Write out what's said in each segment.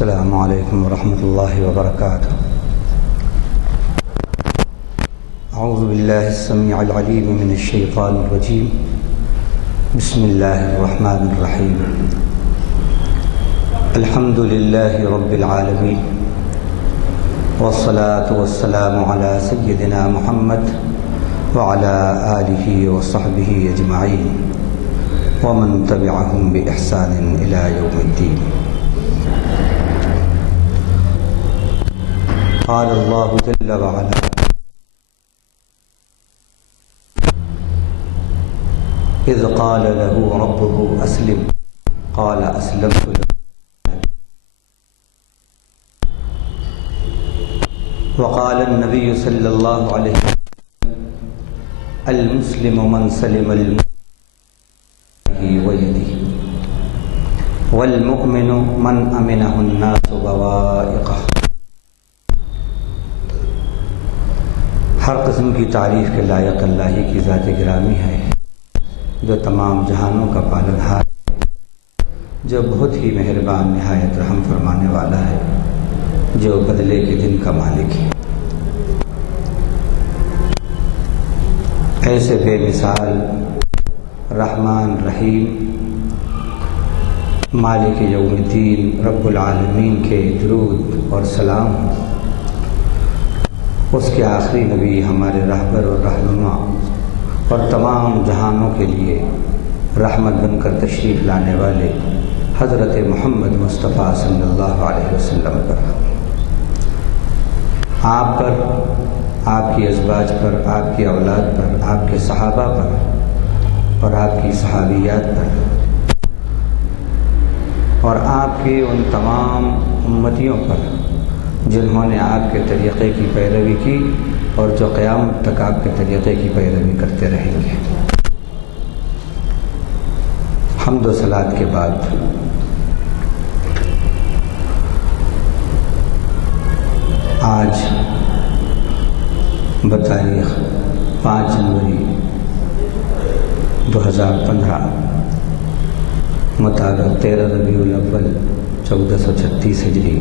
السلام علیکم ورحمۃ اللہ وبرکاتہ۔ اعوذ باللہ السمیع العلیم من الشیطان الرجیم، بسم اللہ الرحمن الرحیم۔ الحمد للہ رب العالمین، والصلاة والسلام علی سیدنا محمد وعلی آلہ وصحبہ اجمعین ومن تبعہم بإحسان الی یوم الدین۔ قال اللہ جل وعلا: اذ قال له ربه اسلم قال اسلمت له، وقال النبي صلی اللہ علیہ وسلم: المسلم من سلم المسلمون ويده، والمؤمن من امنه الناس بوائقه۔ ہر قسم کی تعریف کے لائق اللہ ہی کی ذات گرامی ہے، جو تمام جہانوں کا پالنہار، جو بہت ہی مہربان نہایت رحم فرمانے والا ہے، جو بدلے کے دن کا مالک ہے۔ ایسے بے مثال رحمان رحیم مالک یوم الدین رب العالمین کے درود اور سلام اس کے آخری نبی، ہمارے رہبر اور رہنما اور تمام جہانوں کے لیے رحمت بن کر تشریف لانے والے حضرت محمد مصطفیٰ صلی اللہ علیہ وسلم پر، آپ پر، آپ کی ازواج پر، آپ کی اولاد پر، آپ کے صحابہ پر اور آپ کی صحابیات پر، اور آپ کے ان تمام امتیوں پر جنہوں نے آپ کے طریقے کی پیروی کی اور جو قیامت تک آپ کے طریقے کی پیروی کرتے رہیں گے۔ حمد و صلات کے بعد آج بتاریخ 5 جنوری 2015 مطابق 13 ربیع الاول 1436 ہجری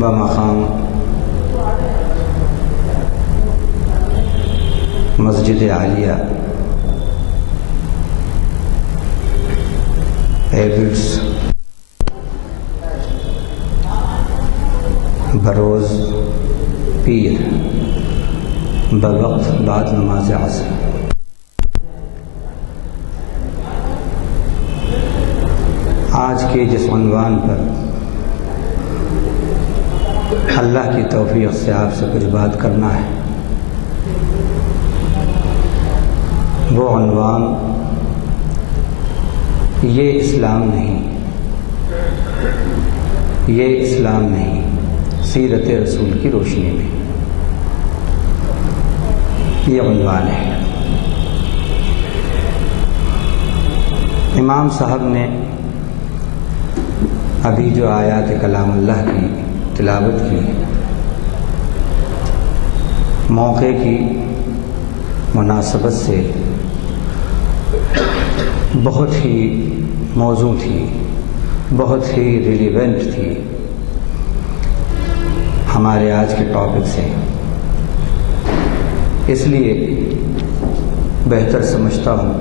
بمقام مسجد عالیہ ایبٹس بروز پیر بوقت بعد نماز عصر آج کے جس عنوان پر اللہ کی توفیق سے آپ سے کچھ بات کرنا ہے، وہ عنوان یہ اسلام نہیں، یہ اسلام نہیں، سیرت رسول کی روشنی میں، یہ عنوان ہے۔ امام صاحب نے ابھی جو آیات کلام اللہ کی تلاوت کی، موقع کی مناسبت سے بہت ہی موزوں تھی، بہت ہی ریلیونٹ تھی ہمارے آج کے ٹاپک سے، اس لیے بہتر سمجھتا ہوں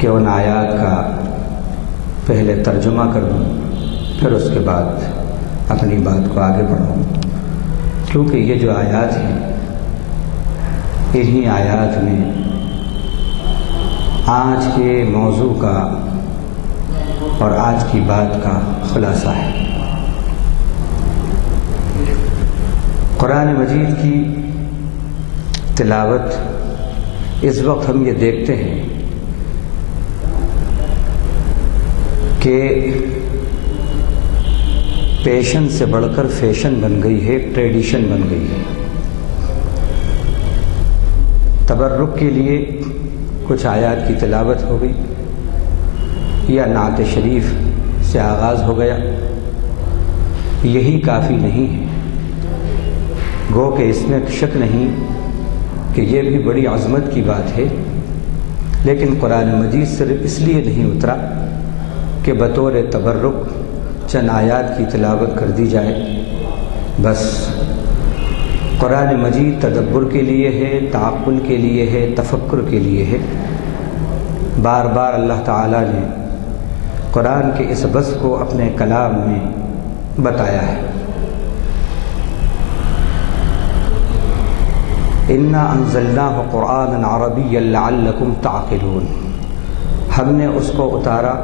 کہ ان آیات کا پہلے ترجمہ کر دوں، پھر اس کے بعد اپنی بات کو آگے بڑھاؤں، کیونکہ یہ جو آیات ہیں انہی آیات میں آج کے موضوع کا اور آج کی بات کا خلاصہ ہے۔ قرآن مجید کی تلاوت اس وقت ہم یہ دیکھتے ہیں کہ پیشن سے بڑھ کر فیشن بن گئی ہے، ٹریڈیشن بن گئی ہے۔ تبرک کے لیے کچھ آیات کی تلاوت ہو گئی یا نعت شریف سے آغاز ہو گیا، یہی کافی نہیں ہے۔ گو کہ اس میں شک نہیں کہ یہ بھی بڑی عظمت کی بات ہے، لیکن قرآن مجید صرف اس لیے نہیں اترا کہ بطور تبرک چند آیات کی تلاوت کر دی جائے۔ بس قرآن مجید تدبر کے لیے ہے، تعقل کے لیے ہے، تفکر کے لیے ہے۔ بار بار اللہ تعالیٰ نے قرآن کے اس بس کو اپنے کلام میں بتایا ہے۔ اِنَّا أَنزَلْنَاهُ قُرْآنًا عَرَبِيًّا لَعَلَّكُمْ تَعْقِلُونَ، ہم نے اس کو اتارا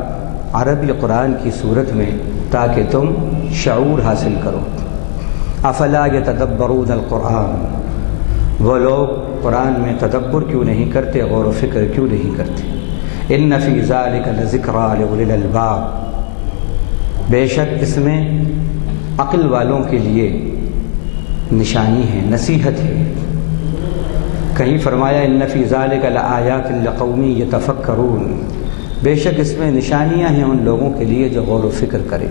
عربی قرآن کی صورت میں تاکہ تم شعور حاصل کرو۔ افلا یتدبرون القرآن، وہ لوگ قرآن میں تدبر کیوں نہیں کرتے، غور و فکر کیوں نہیں کرتے۔ ان فی ذلک لذکریٰ لأولی الالباب، بے شک اس میں عقل والوں کے لیے نشانی ہے، نصیحت ہے۔ کہیں فرمایا ان فی ذلک لآیات لقوم یتفکرون، بے شک اس میں نشانیاں ہیں ان لوگوں کے لیے جو غور و فکر کریں۔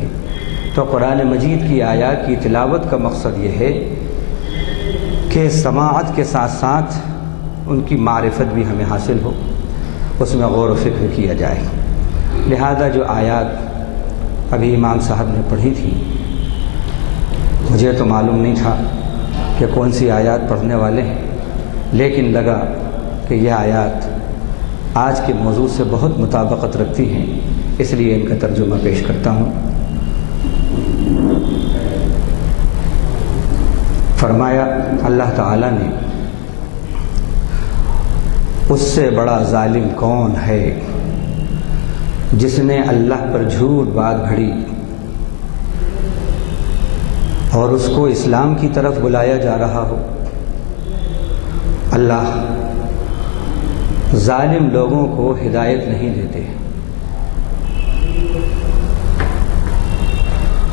تو قرآن مجید کی آیات کی تلاوت کا مقصد یہ ہے کہ سماعت کے ساتھ ساتھ ان کی معرفت بھی ہمیں حاصل ہو، اس میں غور و فکر کیا جائے۔ لہذا جو آیات ابھی امام صاحب نے پڑھی تھی، مجھے تو معلوم نہیں تھا کہ کون سی آیات پڑھنے والے ہیں، لیکن لگا کہ یہ آیات آج کے موضوع سے بہت مطابقت رکھتی ہیں، اس لیے ان کا ترجمہ پیش کرتا ہوں۔ فرمایا اللہ تعالیٰ نے، اس سے بڑا ظالم کون ہے جس نے اللہ پر جھوٹ بات گھڑی اور اس کو اسلام کی طرف بلایا جا رہا ہو۔ اللہ ظالم لوگوں کو ہدایت نہیں دیتے،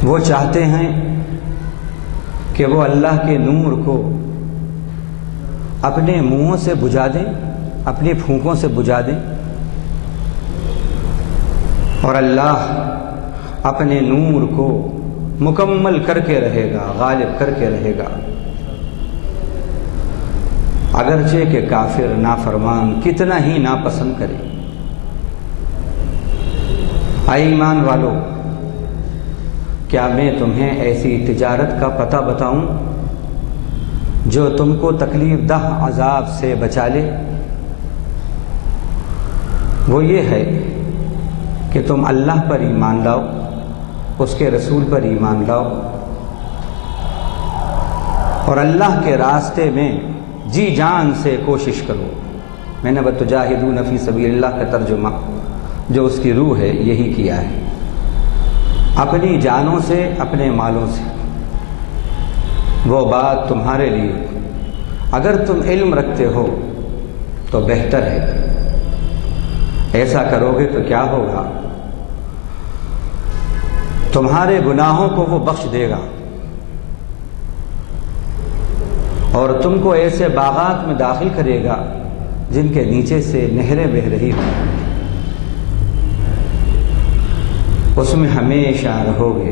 وہ چاہتے ہیں کہ وہ اللہ کے نور کو اپنے منہوں سے بجھا دیں، اپنی پھونکوں سے بجھا دیں، اور اللہ اپنے نور کو مکمل کر کے رہے گا، غالب کر کے رہے گا، اگرچہ کہ کافر نافرمان کتنا ہی ناپسند کرے۔ اے ایمان والو، کیا میں تمہیں ایسی تجارت کا پتہ بتاؤں جو تم کو تکلیف دہ عذاب سے بچا لے؟ وہ یہ ہے کہ تم اللہ پر ایمان لاؤ، اس کے رسول پر ایمان لاؤ، اور اللہ کے راستے میں جی جان سے کوشش کرو۔ میں نے وَتُجَاهِدُونَ فِي سَبِيلِ اللَّهِ کا ترجمہ جو اس کی روح ہے یہی کیا ہے، اپنی جانوں سے، اپنے مالوں سے۔ وہ بات تمہارے لیے اگر تم علم رکھتے ہو تو بہتر ہے، ایسا کرو گے تو کیا ہوگا، تمہارے گناہوں کو وہ بخش دے گا اور تم کو ایسے باغات میں داخل کرے گا جن کے نیچے سے نہریں بہہ رہی ہوں، اس میں ہمیشہ رہو گے،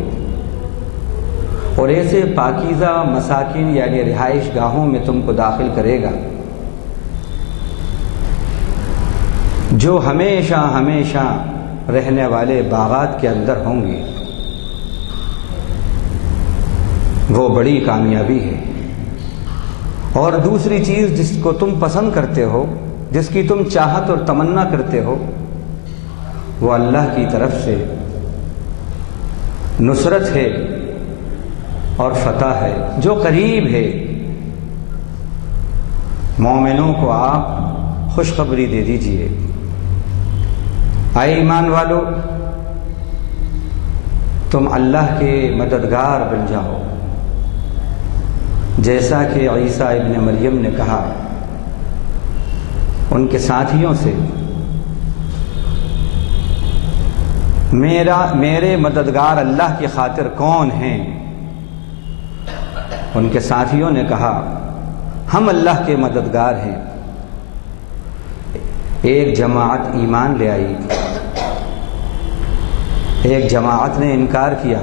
اور ایسے پاکیزہ مساکن یعنی رہائش گاہوں میں تم کو داخل کرے گا جو ہمیشہ ہمیشہ رہنے والے باغات کے اندر ہوں گے۔ وہ بڑی کامیابی ہے۔ اور دوسری چیز جس کو تم پسند کرتے ہو، جس کی تم چاہت اور تمنا کرتے ہو، وہ اللہ کی طرف سے نصرت ہے اور فتح ہے جو قریب ہے۔ مومنوں کو آپ خوشخبری دے دیجئے۔ اے ایمان والو، تم اللہ کے مددگار بن جاؤ، جیسا کہ عیسیٰ ابن مریم نے کہا ان کے ساتھیوں سے، میرے مددگار اللہ کی خاطر کون ہیں؟ ان کے ساتھیوں نے کہا ہم اللہ کے مددگار ہیں۔ ایک جماعت ایمان لے آئی، ایک جماعت نے انکار کیا۔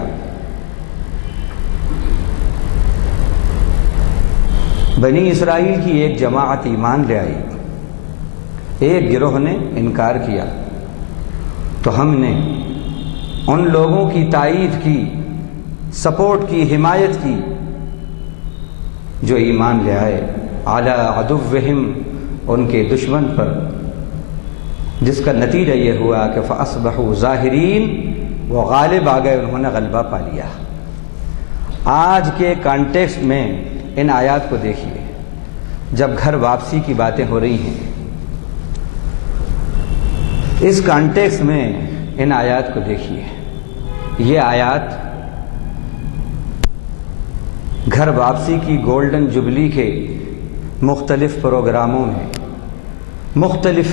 بنی اسرائیل کی ایک جماعت ایمان لے آئی، ایک گروہ نے انکار کیا، تو ہم نے ان لوگوں کی تائید کی، سپورٹ کی، حمایت کی جو ایمان لے آئے علی عدوہم، ان کے دشمن پر، جس کا نتیجہ یہ ہوا کہ فاصبحوا ظاہرین، وہ غالب آ گئے، انہوں نے غلبہ پا لیا۔ آج کے کانٹیکسٹ میں ان آیات کو دیکھیے، جب گھر واپسی کی باتیں ہو رہی ہیں، اس کانٹیکسٹ میں ان آیات کو دیکھیے۔ یہ آیات گھر واپسی کی گولڈن جبلی کے مختلف پروگراموں میں مختلف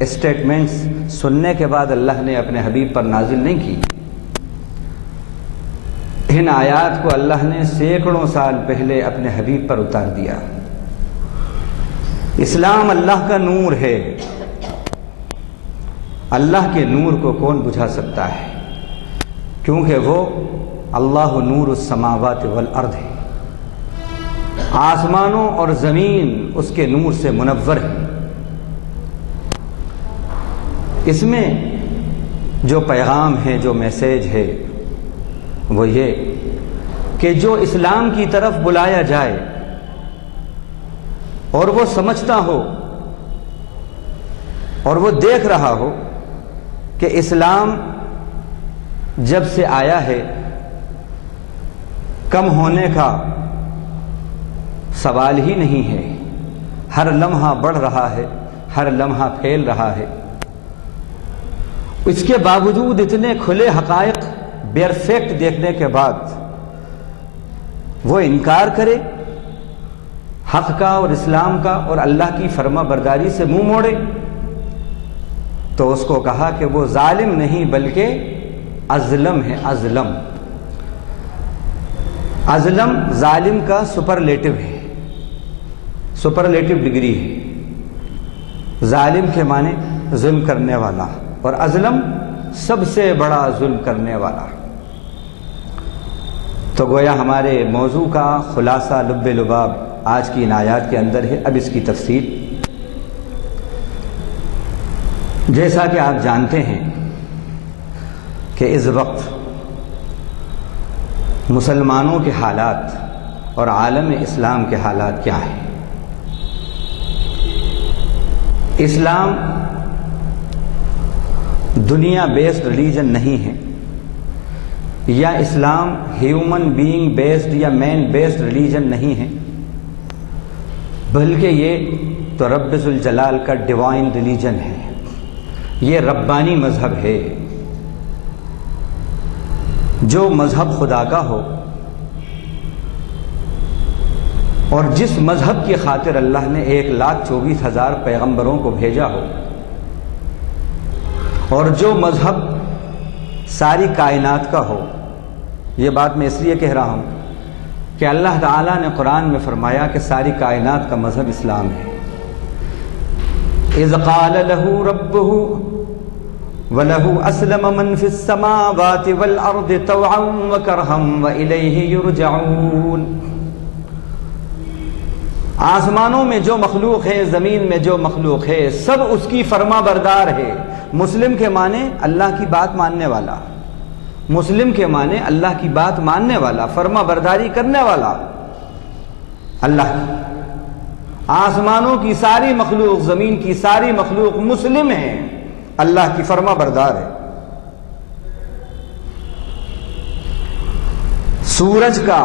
اسٹیٹمنٹس سننے کے بعد اللہ نے اپنے حبیب پر نازل نہیں کی۔ ان آیات کو اللہ نے سینکڑوں سال پہلے اپنے حبیب پر اتار دیا۔ اسلام اللہ کا نور ہے، اللہ کے نور کو کون بجھا سکتا ہے؟ کیونکہ وہ اللہ نور السماوات والارض ہے، آسمانوں اور زمین اس کے نور سے منور ہے۔ اس میں جو پیغام ہے، جو میسیج ہے، وہ یہ کہ جو اسلام کی طرف بلایا جائے اور وہ سمجھتا ہو اور وہ دیکھ رہا ہو کہ اسلام جب سے آیا ہے کم ہونے کا سوال ہی نہیں ہے، ہر لمحہ بڑھ رہا ہے، ہر لمحہ پھیل رہا ہے، اس کے باوجود اتنے کھلے حقائق بیر فیکٹ دیکھنے کے بعد وہ انکار کرے حق کا اور اسلام کا اور اللہ کی فرما برداری سے منہ موڑے، تو اس کو کہا کہ وہ ظالم نہیں بلکہ اظلم ہے۔ اظلم، اظلم ظالم کا سپرلیٹو ہے، سپرلیٹو ڈگری ہے۔ ظالم کے معنی ظلم کرنے والا، اور اظلم سب سے بڑا ظلم کرنے والا۔ تو گویا ہمارے موضوع کا خلاصہ لب لباب آج کی ان آیات کے اندر ہے۔ اب اس کی تفصیل، جیسا کہ آپ جانتے ہیں کہ اس وقت مسلمانوں کے حالات اور عالم اسلام کے حالات کیا ہیں۔ اسلام دنیا بیسڈ ریلیجن نہیں ہے، یا اسلام ہیومن بینگ بیسڈ یا مین بیسڈ ریلیجن نہیں ہے، بلکہ یہ تو رب ذوالجلال کا ڈیوائن ریلیجن ہے، یہ ربانی مذہب ہے۔ جو مذہب خدا کا ہو اور جس مذہب کی خاطر اللہ نے 1,24,000 پیغمبروں کو بھیجا ہو، اور جو مذہب ساری کائنات کا ہو، یہ بات میں اس لیے کہہ رہا ہوں کہ اللہ تعالیٰ نے قرآن میں فرمایا کہ ساری کائنات کا مذہب اسلام ہے۔ اذ قال له ربه وَلَهُ أَسْلَمَ مَنْ فِي السَّمَاوَاتِ وَالْأَرْضِ طَوْعًا وَكَرْهًا وَإِلَيْهِ يُرْجَعُونَ۔ آسمانوں میں جو مخلوق ہے، زمین میں جو مخلوق ہے، سب اس کی فرما بردار ہے۔ مسلم کے معنی اللہ کی بات ماننے والا، مسلم کے معنی اللہ کی بات ماننے والا، فرما برداری کرنے والا۔ اللہ کی آسمانوں کی ساری مخلوق، زمین کی ساری مخلوق مسلم ہے، اللہ کی فرما بردار ہے۔ سورج کا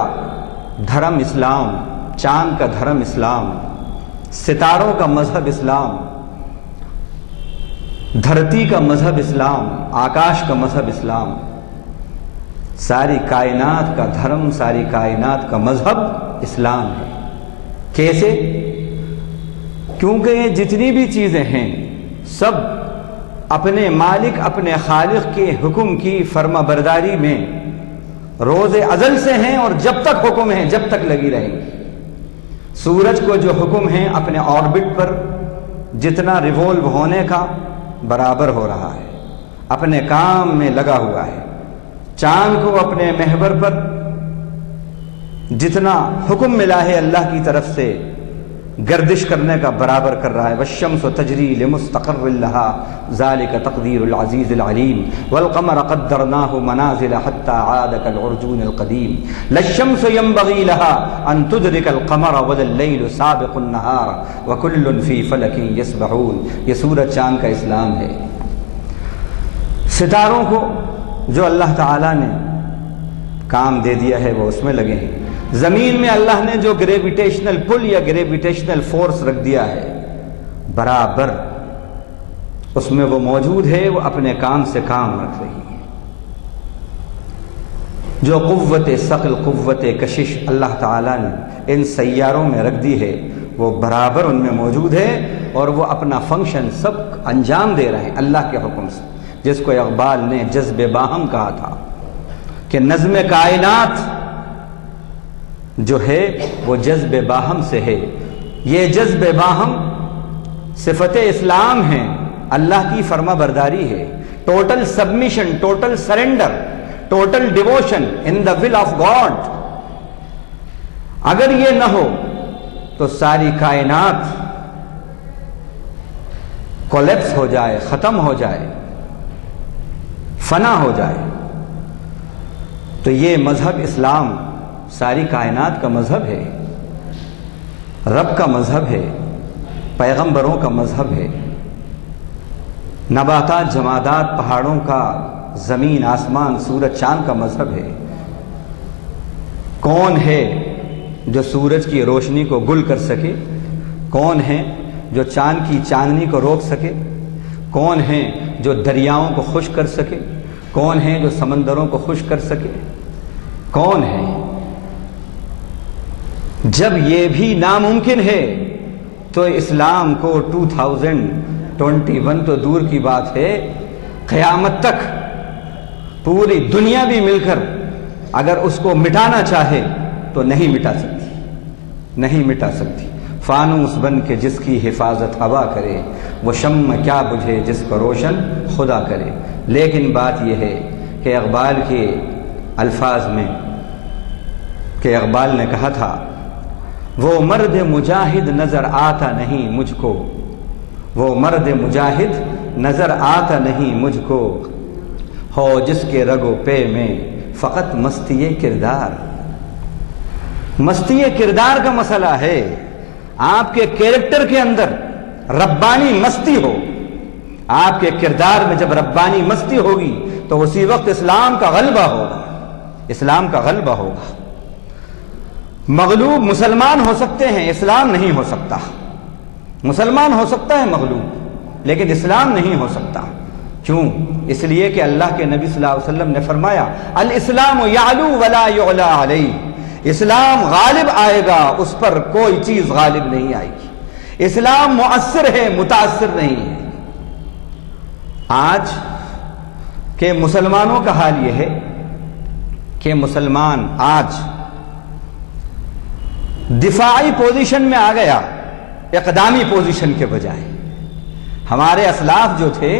دھرم اسلام، چاند کا دھرم اسلام، ستاروں کا مذہب اسلام، دھرتی کا مذہب اسلام، آکاش کا مذہب اسلام، ساری کائنات کا دھرم، ساری کائنات کا مذہب اسلام ہے۔ کیسے؟ کیونکہ یہ جتنی بھی چیزیں ہیں سب اپنے مالک، اپنے خالق کے حکم کی فرما برداری میں روز ازل سے ہیں، اور جب تک حکم ہے جب تک لگی رہیں گی۔ سورج کو جو حکم ہے اپنے آربٹ پر جتنا ریوالو ہونے کا برابر ہو رہا ہے، اپنے کام میں لگا ہوا ہے۔ چاند کو اپنے محور پر جتنا حکم ملا ہے اللہ کی طرف سے گردش کرنے کا برابر کر رہا ہے. والشمس تجری لمستقر لها ذلك تقدیر العزیز العلیم والقمر قدرناه منازل حتى عاد كالعرجون القدیم لا الشمس ينبغي لها ان تدرك القمر ولا الليل سابق النهار وكل في فلك يسبحون. یہ سورج چاند کا اسلام ہے. ستاروں کو جو اللہ تعالیٰ نے کام دے دیا ہے وہ اس میں لگے ہیں. زمین میں اللہ نے جو گریویٹیشنل پل یا گریویٹیشنل فورس رکھ دیا ہے برابر اس میں وہ موجود ہے، وہ اپنے کام سے کام رکھ رہی ہے. جو قوت ثقل، قوت کشش اللہ تعالیٰ نے ان سیاروں میں رکھ دی ہے وہ برابر ان میں موجود ہے اور وہ اپنا فنکشن سب انجام دے رہے ہیں اللہ کے حکم سے. جس کو اقبال نے جذب باہم کہا تھا کہ نظم کائنات جو ہے وہ جذب باہم سے ہے. یہ جذب باہم صفت اسلام ہے، اللہ کی فرما برداری ہے. Total submission, total surrender, total devotion in the will of God. اگر یہ نہ ہو تو ساری کائنات کولیپس ہو جائے، ختم ہو جائے، فنا ہو جائے. تو یہ مذہب اسلام ساری کائنات کا مذہب ہے، رب کا مذہب ہے، پیغمبروں کا مذہب ہے. نباتات، جمادات، پہاڑوں کا، زمین، آسمان، سورج، چاند کا مذہب ہے. کون ہے جو سورج کی روشنی کو گل کر سکے؟ کون ہے جو چاند کی چاندنی کو روک سکے؟ کون ہے جو دریاؤں کو خشک کر سکے؟ کون ہے جو سمندروں کو خشک کر سکے؟ کون ہے؟ جب یہ بھی ناممکن ہے تو اسلام کو 2021 تو دور کی بات ہے، قیامت تک پوری دنیا بھی مل کر اگر اس کو مٹانا چاہے تو نہیں مٹا سکتی، نہیں مٹا سکتی. فانوس بن کے جس کی حفاظت ہوا کرے، وہ شمع کیا بجھے جس کو روشن خدا کرے. لیکن بات یہ ہے کہ اقبال کے الفاظ میں کہ اقبال نے کہا تھا وہ مرد مجاہد نظر آتا نہیں مجھ کو، وہ مرد مجاہد نظر آتا نہیں مجھ کو، ہو جس کے رگ و پے میں فقط مستی کردار. مستی کردار کا مسئلہ ہے. آپ کے کیریکٹر کے اندر ربانی مستی ہو، آپ کے کردار میں جب ربانی مستی ہوگی تو اسی وقت اسلام کا غلبہ ہوگا، اسلام کا غلبہ ہوگا. مغلوب مسلمان ہو سکتے ہیں، اسلام نہیں ہو سکتا. مسلمان ہو سکتا ہے مغلوب، لیکن اسلام نہیں ہو سکتا. کیوں؟ اس لیے کہ اللہ کے نبی صلی اللہ علیہ وسلم نے فرمایا الاسلام یعلو ولا یعلا علیہ. اسلام غالب آئے گا، اس پر کوئی چیز غالب نہیں آئے گی. اسلام مؤثر ہے، متاثر نہیں ہے. آج کے مسلمانوں کا حال یہ ہے کہ مسلمان آج دفاعی پوزیشن میں آ گیا اقدامی پوزیشن کے بجائے. ہمارے اسلاف جو تھے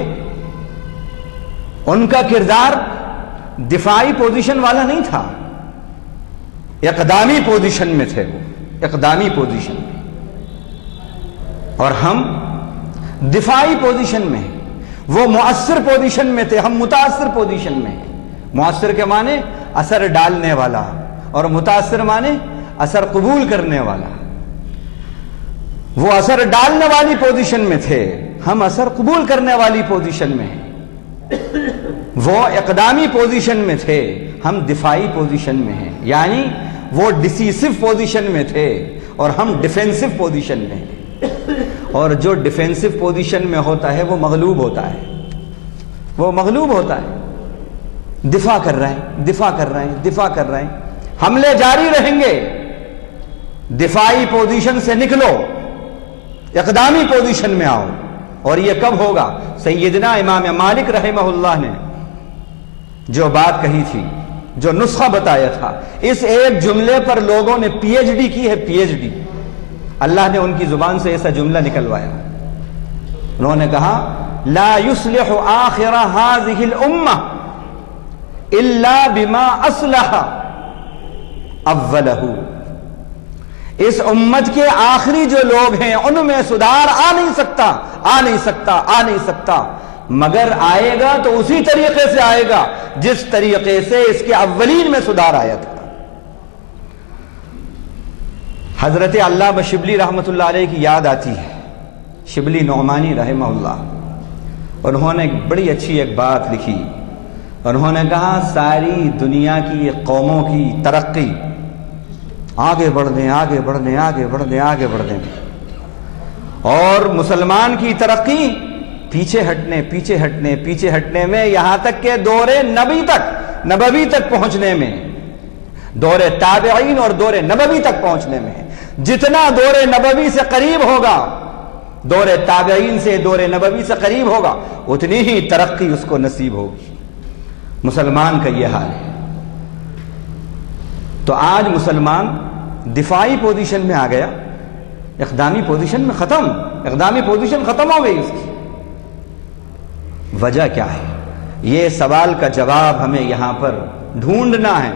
ان کا کردار دفاعی پوزیشن والا نہیں تھا، اقدامی پوزیشن میں تھے، وہ اقدامی پوزیشن میں. اور ہم دفاعی پوزیشن میں ہیں، وہ مؤثر پوزیشن میں تھے، ہم متاثر پوزیشن میں ہیں. مؤثر کے معنی اثر ڈالنے والا اور متاثر معنی اثر قبول کرنے والا. وہ اثر ڈالنے والی پوزیشن میں تھے، ہم اثر قبول کرنے والی پوزیشن میں ہیں. وہ اقدامی پوزیشن میں تھے، ہم دفاعی پوزیشن میں ہیں. یعنی وہ ڈیسیسو پوزیشن میں تھے اور ہم ڈیفینسو پوزیشن میں ہیں. اور جو ڈیفینسو پوزیشن میں ہوتا ہے وہ مغلوب ہوتا ہے، وہ مغلوب ہوتا ہے. دفاع کر رہے ہیں، دفاع کر رہے ہیں، دفاع کر رہے ہیں. حملے جاری رہیں گے. دفاعی پوزیشن سے نکلو، اقدامی پوزیشن میں آؤ. اور یہ کب ہوگا؟ سیدنا امام مالک رحمہ اللہ نے جو بات کہی تھی، جو نسخہ بتایا تھا، اس ایک جملے پر لوگوں نے پی ایچ ڈی کی ہے، پی ایچ ڈی. اللہ نے ان کی زبان سے ایسا جملہ نکلوایا. انہوں نے کہا لا يصلح آخر هذه الامہ الا بما اصلح اولہ. اس امت کے آخری جو لوگ ہیں ان میں سدھار آ نہیں سکتا مگر آئے گا تو اسی طریقے سے آئے گا جس طریقے سے اس کے اولین میں سدھار آیا تھا۔ حضرت علامہ شبلی رحمۃ اللہ علیہ کی یاد آتی ہے، شبلی نعمانی رحمہ اللہ، انہوں نے بڑی اچھی ایک بات لکھی۔ انہوں نے کہا ساری دنیا کی قوموں کی ترقی آگے بڑھنے اور مسلمان کی ترقی پیچھے ہٹنے میں، یہاں تک کہ دور نبوی تک پہنچنے میں، دور تابعین اور دور نبوی تک پہنچنے میں، جتنا دور نبوی سے قریب ہوگا، دور تابعین سے دور نبوی سے قریب ہوگا، اتنی ہی ترقی اس کو نصیب ہوگی۔ مسلمان کا یہ حال ہے۔ تو آج مسلمان دفاعی پوزیشن میں آ گیا، اقدامی پوزیشن ختم ہو گئی اس کی۔ وجہ کیا ہے؟ یہ سوال کا جواب ہمیں یہاں پر ڈھونڈنا ہے۔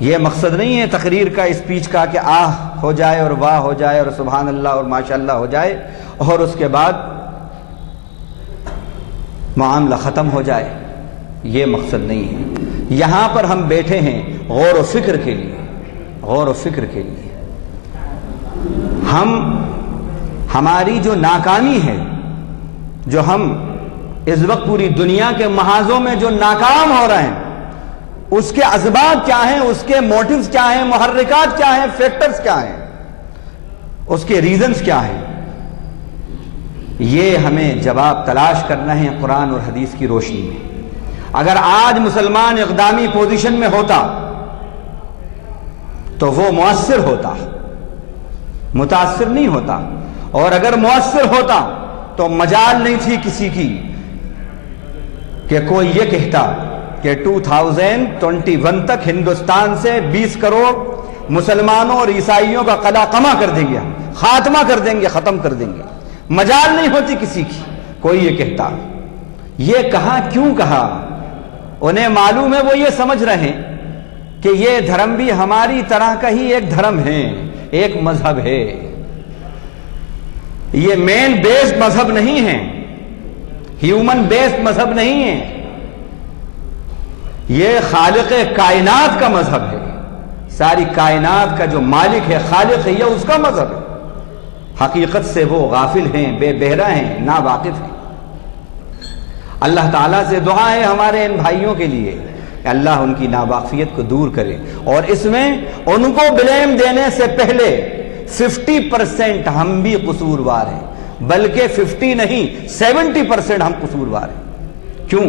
یہ مقصد نہیں ہے تقریر کا، اسپیچ کا کہ آہ ہو جائے اور واہ ہو جائے اور سبحان اللہ اور ماشاءاللہ ہو جائے اور اس کے بعد معاملہ ختم ہو جائے، یہ مقصد نہیں ہے۔ یہاں پر ہم بیٹھے ہیں غور و فکر کے لیے، ہماری جو ناکامی ہے، جو ہم اس وقت پوری دنیا کے محاذوں میں جو ناکام ہو رہے ہیں، اس کے اسباب کیا ہیں، اس کے موٹیوز کیا ہیں، محرکات کیا ہیں، فیکٹرز کیا ہیں، اس کے ریزنز کیا ہیں، یہ ہمیں جواب تلاش کرنا ہے قرآن اور حدیث کی روشنی میں۔ اگر آج مسلمان اقدامی پوزیشن میں ہوتا تو وہ مؤثر ہوتا، متاثر نہیں ہوتا، اور اگر مؤثر ہوتا تو مجال نہیں تھی کسی کی کہ کوئی یہ کہتا کہ 2021 تک ہندوستان سے 20 کروڑ مسلمانوں اور عیسائیوں کا قلع قمع کر دیں گے، خاتمہ کر دیں گے، ختم کر دیں گے۔ مجال نہیں ہوتی کسی کی کوئی یہ کہتا۔ یہ کہا کیوں کہا؟ انہیں معلوم ہے، وہ یہ سمجھ رہے ہیں کہ یہ دھرم بھی ہماری طرح کا ہی ایک دھرم ہے، ایک مذہب ہے، یہ مین بیسڈ مذہب نہیں ہے، ہیومن بیسڈ مذہب نہیں ہے، یہ خالق کائنات کا مذہب ہے، ساری کائنات کا جو مالک ہے، خالق ہے، یہ اس کا مذہب ہے۔ حقیقت سے وہ غافل ہیں، بے بہرہ ہیں، ناواقف ہیں۔ اللہ تعالیٰ سے دعا ہے ہمارے ان بھائیوں کے لیے کہ اللہ ان کی ناواقفیت کو دور کرے، اور اس میں ان کو بلیم دینے سے پہلے 50% ہم بھی قصوروار ہیں، بلکہ 50 نہیں 70% ہم قصوروار ہیں۔ کیوں؟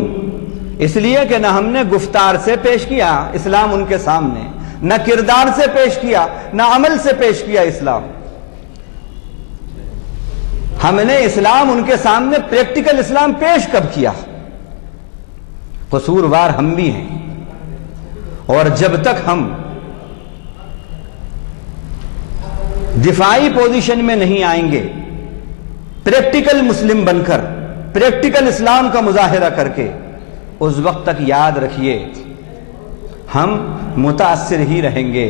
اس لیے کہ نہ ہم نے گفتار سے پیش کیا اسلام ان کے سامنے، نہ کردار سے پیش کیا، نہ عمل سے پیش کیا اسلام۔ ہم نے اسلام ان کے سامنے پریکٹیکل اسلام پیش کب کیا؟ قصوروار ہم بھی ہیں، اور جب تک ہم دفاعی پوزیشن میں نہیں آئیں گے، پریکٹیکل مسلم بن کر، پریکٹیکل اسلام کا مظاہرہ کر کے، اس وقت تک یاد رکھیے ہم متاثر ہی رہیں گے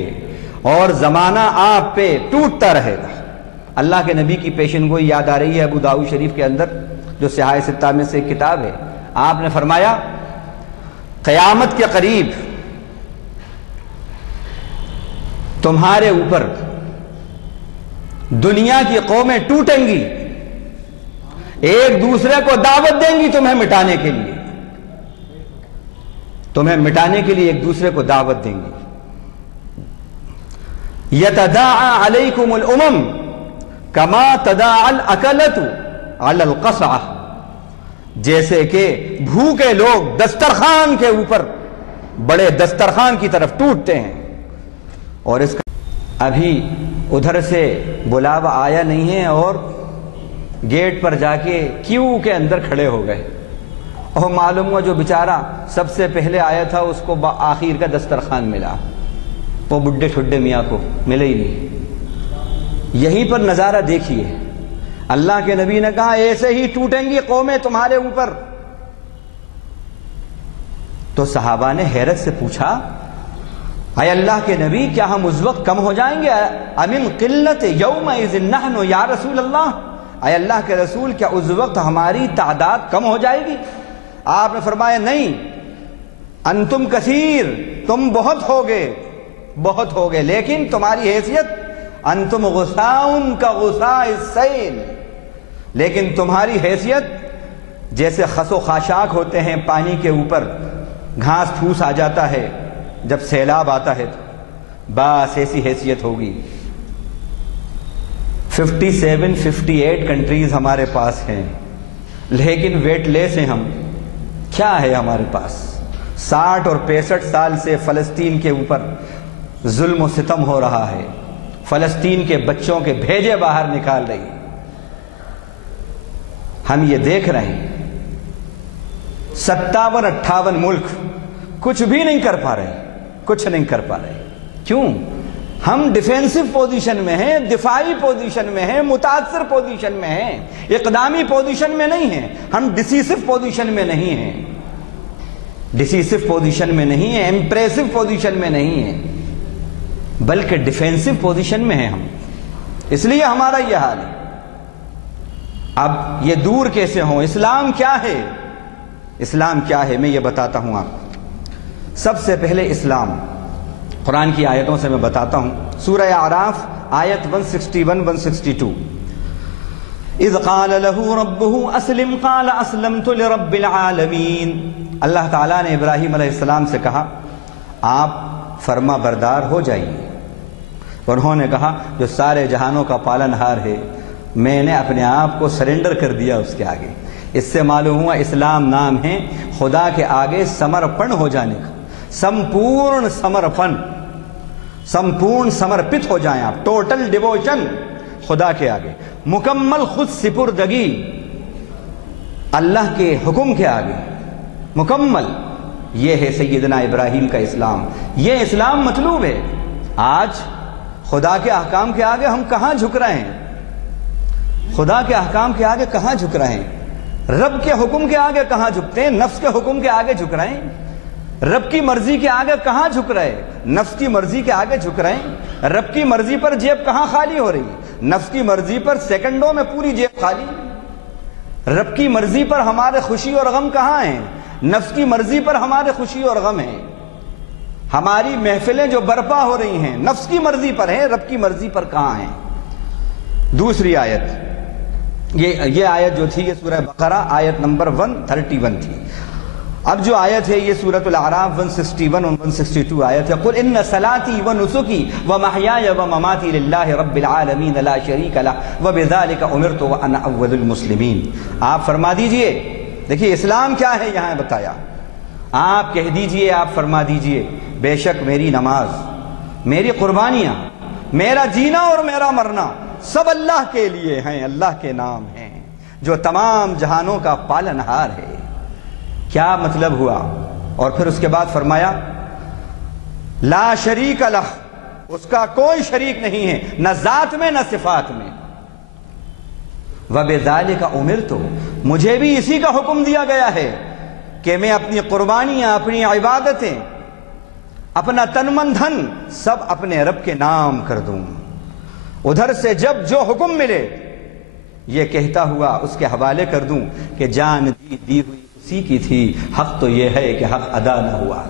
اور زمانہ آپ پہ ٹوٹتا رہے گا۔ اللہ کے نبی کی پیشن گوئی یاد آ رہی ہے ابو داؤد شریف کے اندر، جو صحاح ستہ میں سے ایک کتاب ہے۔ آپ نے فرمایا قیامت کے قریب تمہارے اوپر دنیا کی قومیں ٹوٹیں گی، ایک دوسرے کو دعوت دیں گی تمہیں مٹانے کے لیے، ایک دوسرے کو دعوت دیں گی۔ یتداعی علیکم الامم کما تداعی الاکلۃ علی القصعہ، جیسے کہ بھوکے لوگ دسترخوان کے اوپر، بڑے دسترخوان کی طرف ٹوٹتے ہیں۔ اور اس کا ابھی ادھر سے بلاوا آیا نہیں ہے اور گیٹ پر جا کے کیو کے اندر کھڑے ہو گئے، اور معلوم ہوا جو بیچارہ سب سے پہلے آیا تھا اس کو آخر کا دسترخوان ملا، وہ بڈھے ٹھڈے میاں کو ملے ہی نہیں۔ یہیں پر نظارہ دیکھیے، اللہ کے نبی نے کہا ایسے ہی ٹوٹیں گی قومیں تمہارے اوپر۔ تو صحابہ نے حیرت سے پوچھا اے اللہ کے نبی کیا ہم اس وقت کم ہو جائیں گے؟ امن قلت یومئذ نحن یا رسول اللہ، اے اللہ کے رسول کیا اس وقت ہماری تعداد کم ہو جائے گی؟ آپ نے فرمایا نہیں، انتم کثیر، تم بہت ہوگے، لیکن تمہاری حیثیت انتم غثاء کا غثاء السیل، لیکن تمہاری حیثیت جیسے خس و خاشاک ہوتے ہیں، پانی کے اوپر گھاس پھوس آ جاتا ہے جب سیلاب آتا ہے، تو بس ایسی حیثیت ہوگی۔ 57-58 کنٹریز ہمارے پاس ہیں، لیکن ویٹ لیس ہیں ہم۔ کیا ہے ہمارے پاس؟ 60 اور 65 سال سے فلسطین کے اوپر ظلم و ستم ہو رہا ہے، فلسطین کے بچوں کے بھیجے باہر نکال رہی ہے، ہم یہ دیکھ رہے ہیں۔ 57-58 ملک کچھ بھی نہیں کر پا رہے، کیوں؟ ہم ڈیفینسو پوزیشن میں ہیں، دفاعی پوزیشن میں ہیں، متاثر پوزیشن میں ہیں، اقدامی پوزیشن میں نہیں ہیں، ہم ڈیسیسو پوزیشن میں نہیں ہیں، امپریسو پوزیشن میں نہیں ہیں، بلکہ ڈیفینسو پوزیشن میں ہیں ہم، اس لیے ہمارا یہ حال ہے۔ اب یہ دور کیسے ہوں؟ اسلام کیا ہے میں یہ بتاتا ہوں آپ کو۔ سب سے پہلے اسلام قرآن کی آیتوں سے میں بتاتا ہوں۔ سورہ اعراف آیت 161-162، اذ قال له ربه اسلم قال اسلمت لرب العالمین، اللہ تعالیٰ نے ابراہیم علیہ السلام سے کہا آپ فرما بردار ہو جائیے، انہوں نے کہا جو سارے جہانوں کا پالنہار ہے، میں نے اپنے آپ کو سرنڈر کر دیا اس کے آگے۔ اس سے معلوم ہوا اسلام نام ہے خدا کے آگے سمرپن ہو جانے کا، سمپورن سمرپت ہو جائیں آپ، ٹوٹل ڈیووشن خدا کے آگے، مکمل خود سپردگی اللہ کے حکم کے آگے، مکمل۔ یہ ہے سیدنا ابراہیم کا اسلام، یہ اسلام مطلوب ہے۔ آج خدا کے احکام کے آگے ہم کہاں جھک رہے ہیں؟ خدا کے احکام کے آگے کہاں جھک رہے ہیں؟ رب کے حکم کے آگے کہاں جھکتے ہیں؟ نفس کے حکم کے آگے جھک رہے ہیں۔ رب کی مرضی کے آگے کہاں جھک رہے ہیں؟ نفس کی مرضی کے آگے جھک رہے ہیں۔ رب کی مرضی پر جیب کہاں خالی ہو رہی ہے؟ نفس کی مرضی پر سیکنڈوں میں پوری جیب خالی۔ رب کی مرضی پر ہمارے خوشی اور غم کہاں ہیں؟ نفس کی مرضی پر ہمارے خوشی اور غم ہیں۔ ہماری محفلیں جو برپا ہو رہی ہیں نفس کی مرضی پر ہیں، رب کی مرضی پر کہاں ہیں؟ دوسری آیت، یہ آیت جو تھی یہ سورہ بقرہ آیت نمبر 131 تھی۔ اب جو آیت ہے یہ سورۃ الاعراف 161 اور 162 آیت ہے۔ قل ان صلاتي ونسكي ومحياي ومماتي لله رب العالمین لا شریک لہ وبذلک امرت وانا اول المسلمین۔ آپ فرما دیجئے، دیکھیے اسلام کیا ہے یہاں بتایا، آپ کہہ دیجئے، آپ فرما دیجئے بے شک میری نماز، میری قربانیاں، میرا جینا اور میرا مرنا سب اللہ کے لیے ہیں، اللہ کے نام ہیں جو تمام جہانوں کا پالنہار ہے۔ کیا مطلب ہوا؟ اور پھر اس کے بعد فرمایا لا شریک لہ، اس کا کوئی شریک نہیں ہے، نہ ذات میں نہ صفات میں۔ وبذالک امرت، مجھے بھی اسی کا حکم دیا گیا ہے کہ میں اپنی قربانیاں، اپنی عبادتیں، اپنا تن من دھن سب اپنے رب کے نام کر دوں۔ ادھر سے جب جو حکم ملے یہ کہتا ہوا اس کے حوالے کر دوں کہ جان دی ہوئی اسی کی تھی، حق تو یہ ہے کہ حق ادا نہ ہوا۔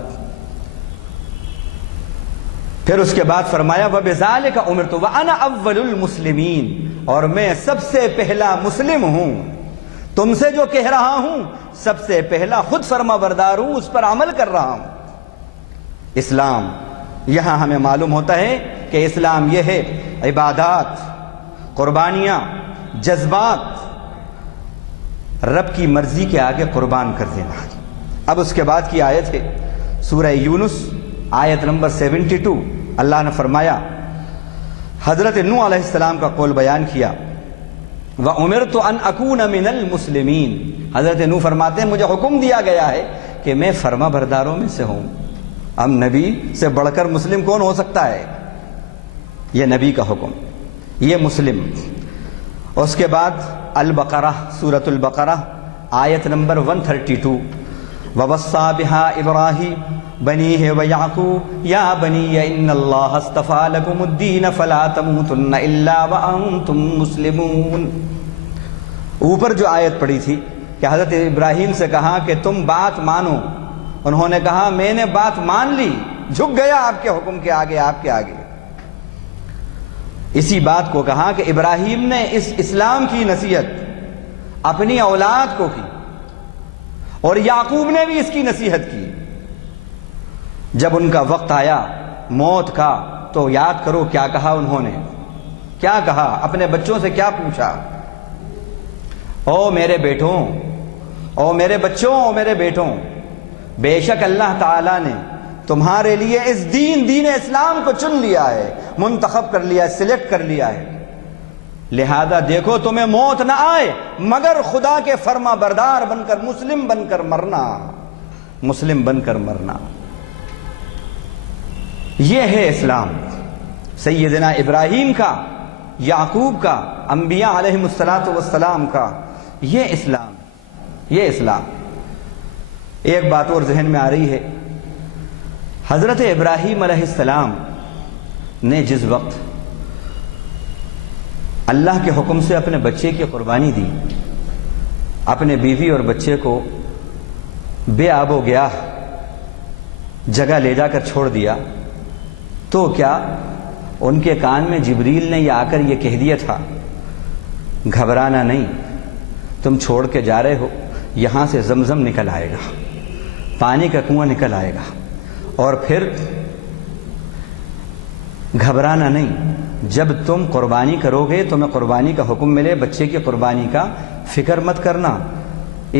پھر اس کے بعد فرمایا وَبِذَلِكَ أُمِرْتُ وَأَنَا أَوَّلُ الْمُسْلِمِينَ، اور میں سب سے پہلا مسلم ہوں، تم سے جو کہہ رہا ہوں سب سے پہلا خود فرما بردار ہوں، اس پر عمل کر رہا ہوں۔ اسلام، یہاں ہمیں معلوم ہوتا ہے کہ اسلام یہ ہے عبادات، قربانیاں، جذبات رب کی مرضی کے آگے قربان کر دینا۔ اب اس کے بعد کی آیت ہے سورہ یونس آیت نمبر 72، اللہ نے فرمایا، حضرت نوح علیہ السلام کا قول بیان کیا، وَأُمِرْتُ أَنْ أَكُونَ مِنَ الْمُسْلِمِينَ، حضرت نوح فرماتے ہیں مجھے حکم دیا گیا ہے کہ میں فرما برداروں میں سے ہوں۔ اب نبی سے بڑھ کر مسلم کون ہو سکتا ہے؟ یہ نبی کا حکم، یہ مسلم۔ اس کے بعد البقرہ، سورۃ البقرہ آیت نمبر 132، وَوَصَّى بِهَا إِبْرَاهِيمُ بنیہ ویعقوب یا بنی ان اللہ اصطفیٰ لکم الدین فلا تموتن الا وانتم مسلمون۔ اوپر جو آیت پڑھی تھی کہ حضرت ابراہیم سے کہا کہ تم بات مانو، انہوں نے کہا میں نے بات مان لی، جھک گیا آپ کے حکم کے آگے، آپ کے آگے۔ اسی بات کو کہا کہ ابراہیم نے اس اسلام کی نصیحت اپنی اولاد کو کی اور یعقوب نے بھی اس کی نصیحت کی۔ جب ان کا وقت آیا موت کا تو یاد کرو کیا کہا انہوں نے، کیا کہا، اپنے بچوں سے کیا پوچھا، او میرے بیٹوں، او میرے بچوں، او میرے بیٹوں، بے شک اللہ تعالیٰ نے تمہارے لیے اس دین اسلام کو چن لیا ہے، منتخب کر لیا ہے، سلیکٹ کر لیا ہے، لہذا دیکھو تمہیں موت نہ آئے مگر خدا کے فرما بردار بن کر، مسلم بن کر مرنا، مسلم بن کر مرنا۔ یہ ہے اسلام، سیدنا ابراہیم کا، یعقوب کا، انبیاء علیہم السلام کا، یہ اسلام، یہ اسلام۔ ایک بات اور ذہن میں آ رہی ہے، حضرت ابراہیم علیہ السلام نے جس وقت اللہ کے حکم سے اپنے بچے کی قربانی دی، اپنے بیوی اور بچے کو بے آب و گیاہ جگہ لے جا کر چھوڑ دیا، تو کیا ان کے کان میں جبریل نے یہ آ کر یہ کہہ دیا تھا گھبرانا نہیں، تم چھوڑ کے جا رہے ہو، یہاں سے زمزم نکل آئے گا، پانی کا کنواں نکل آئے گا، اور پھر گھبرانا نہیں، جب تم قربانی کرو گے تمہیں قربانی کا حکم ملے، بچے کی قربانی کا، فکر مت کرنا،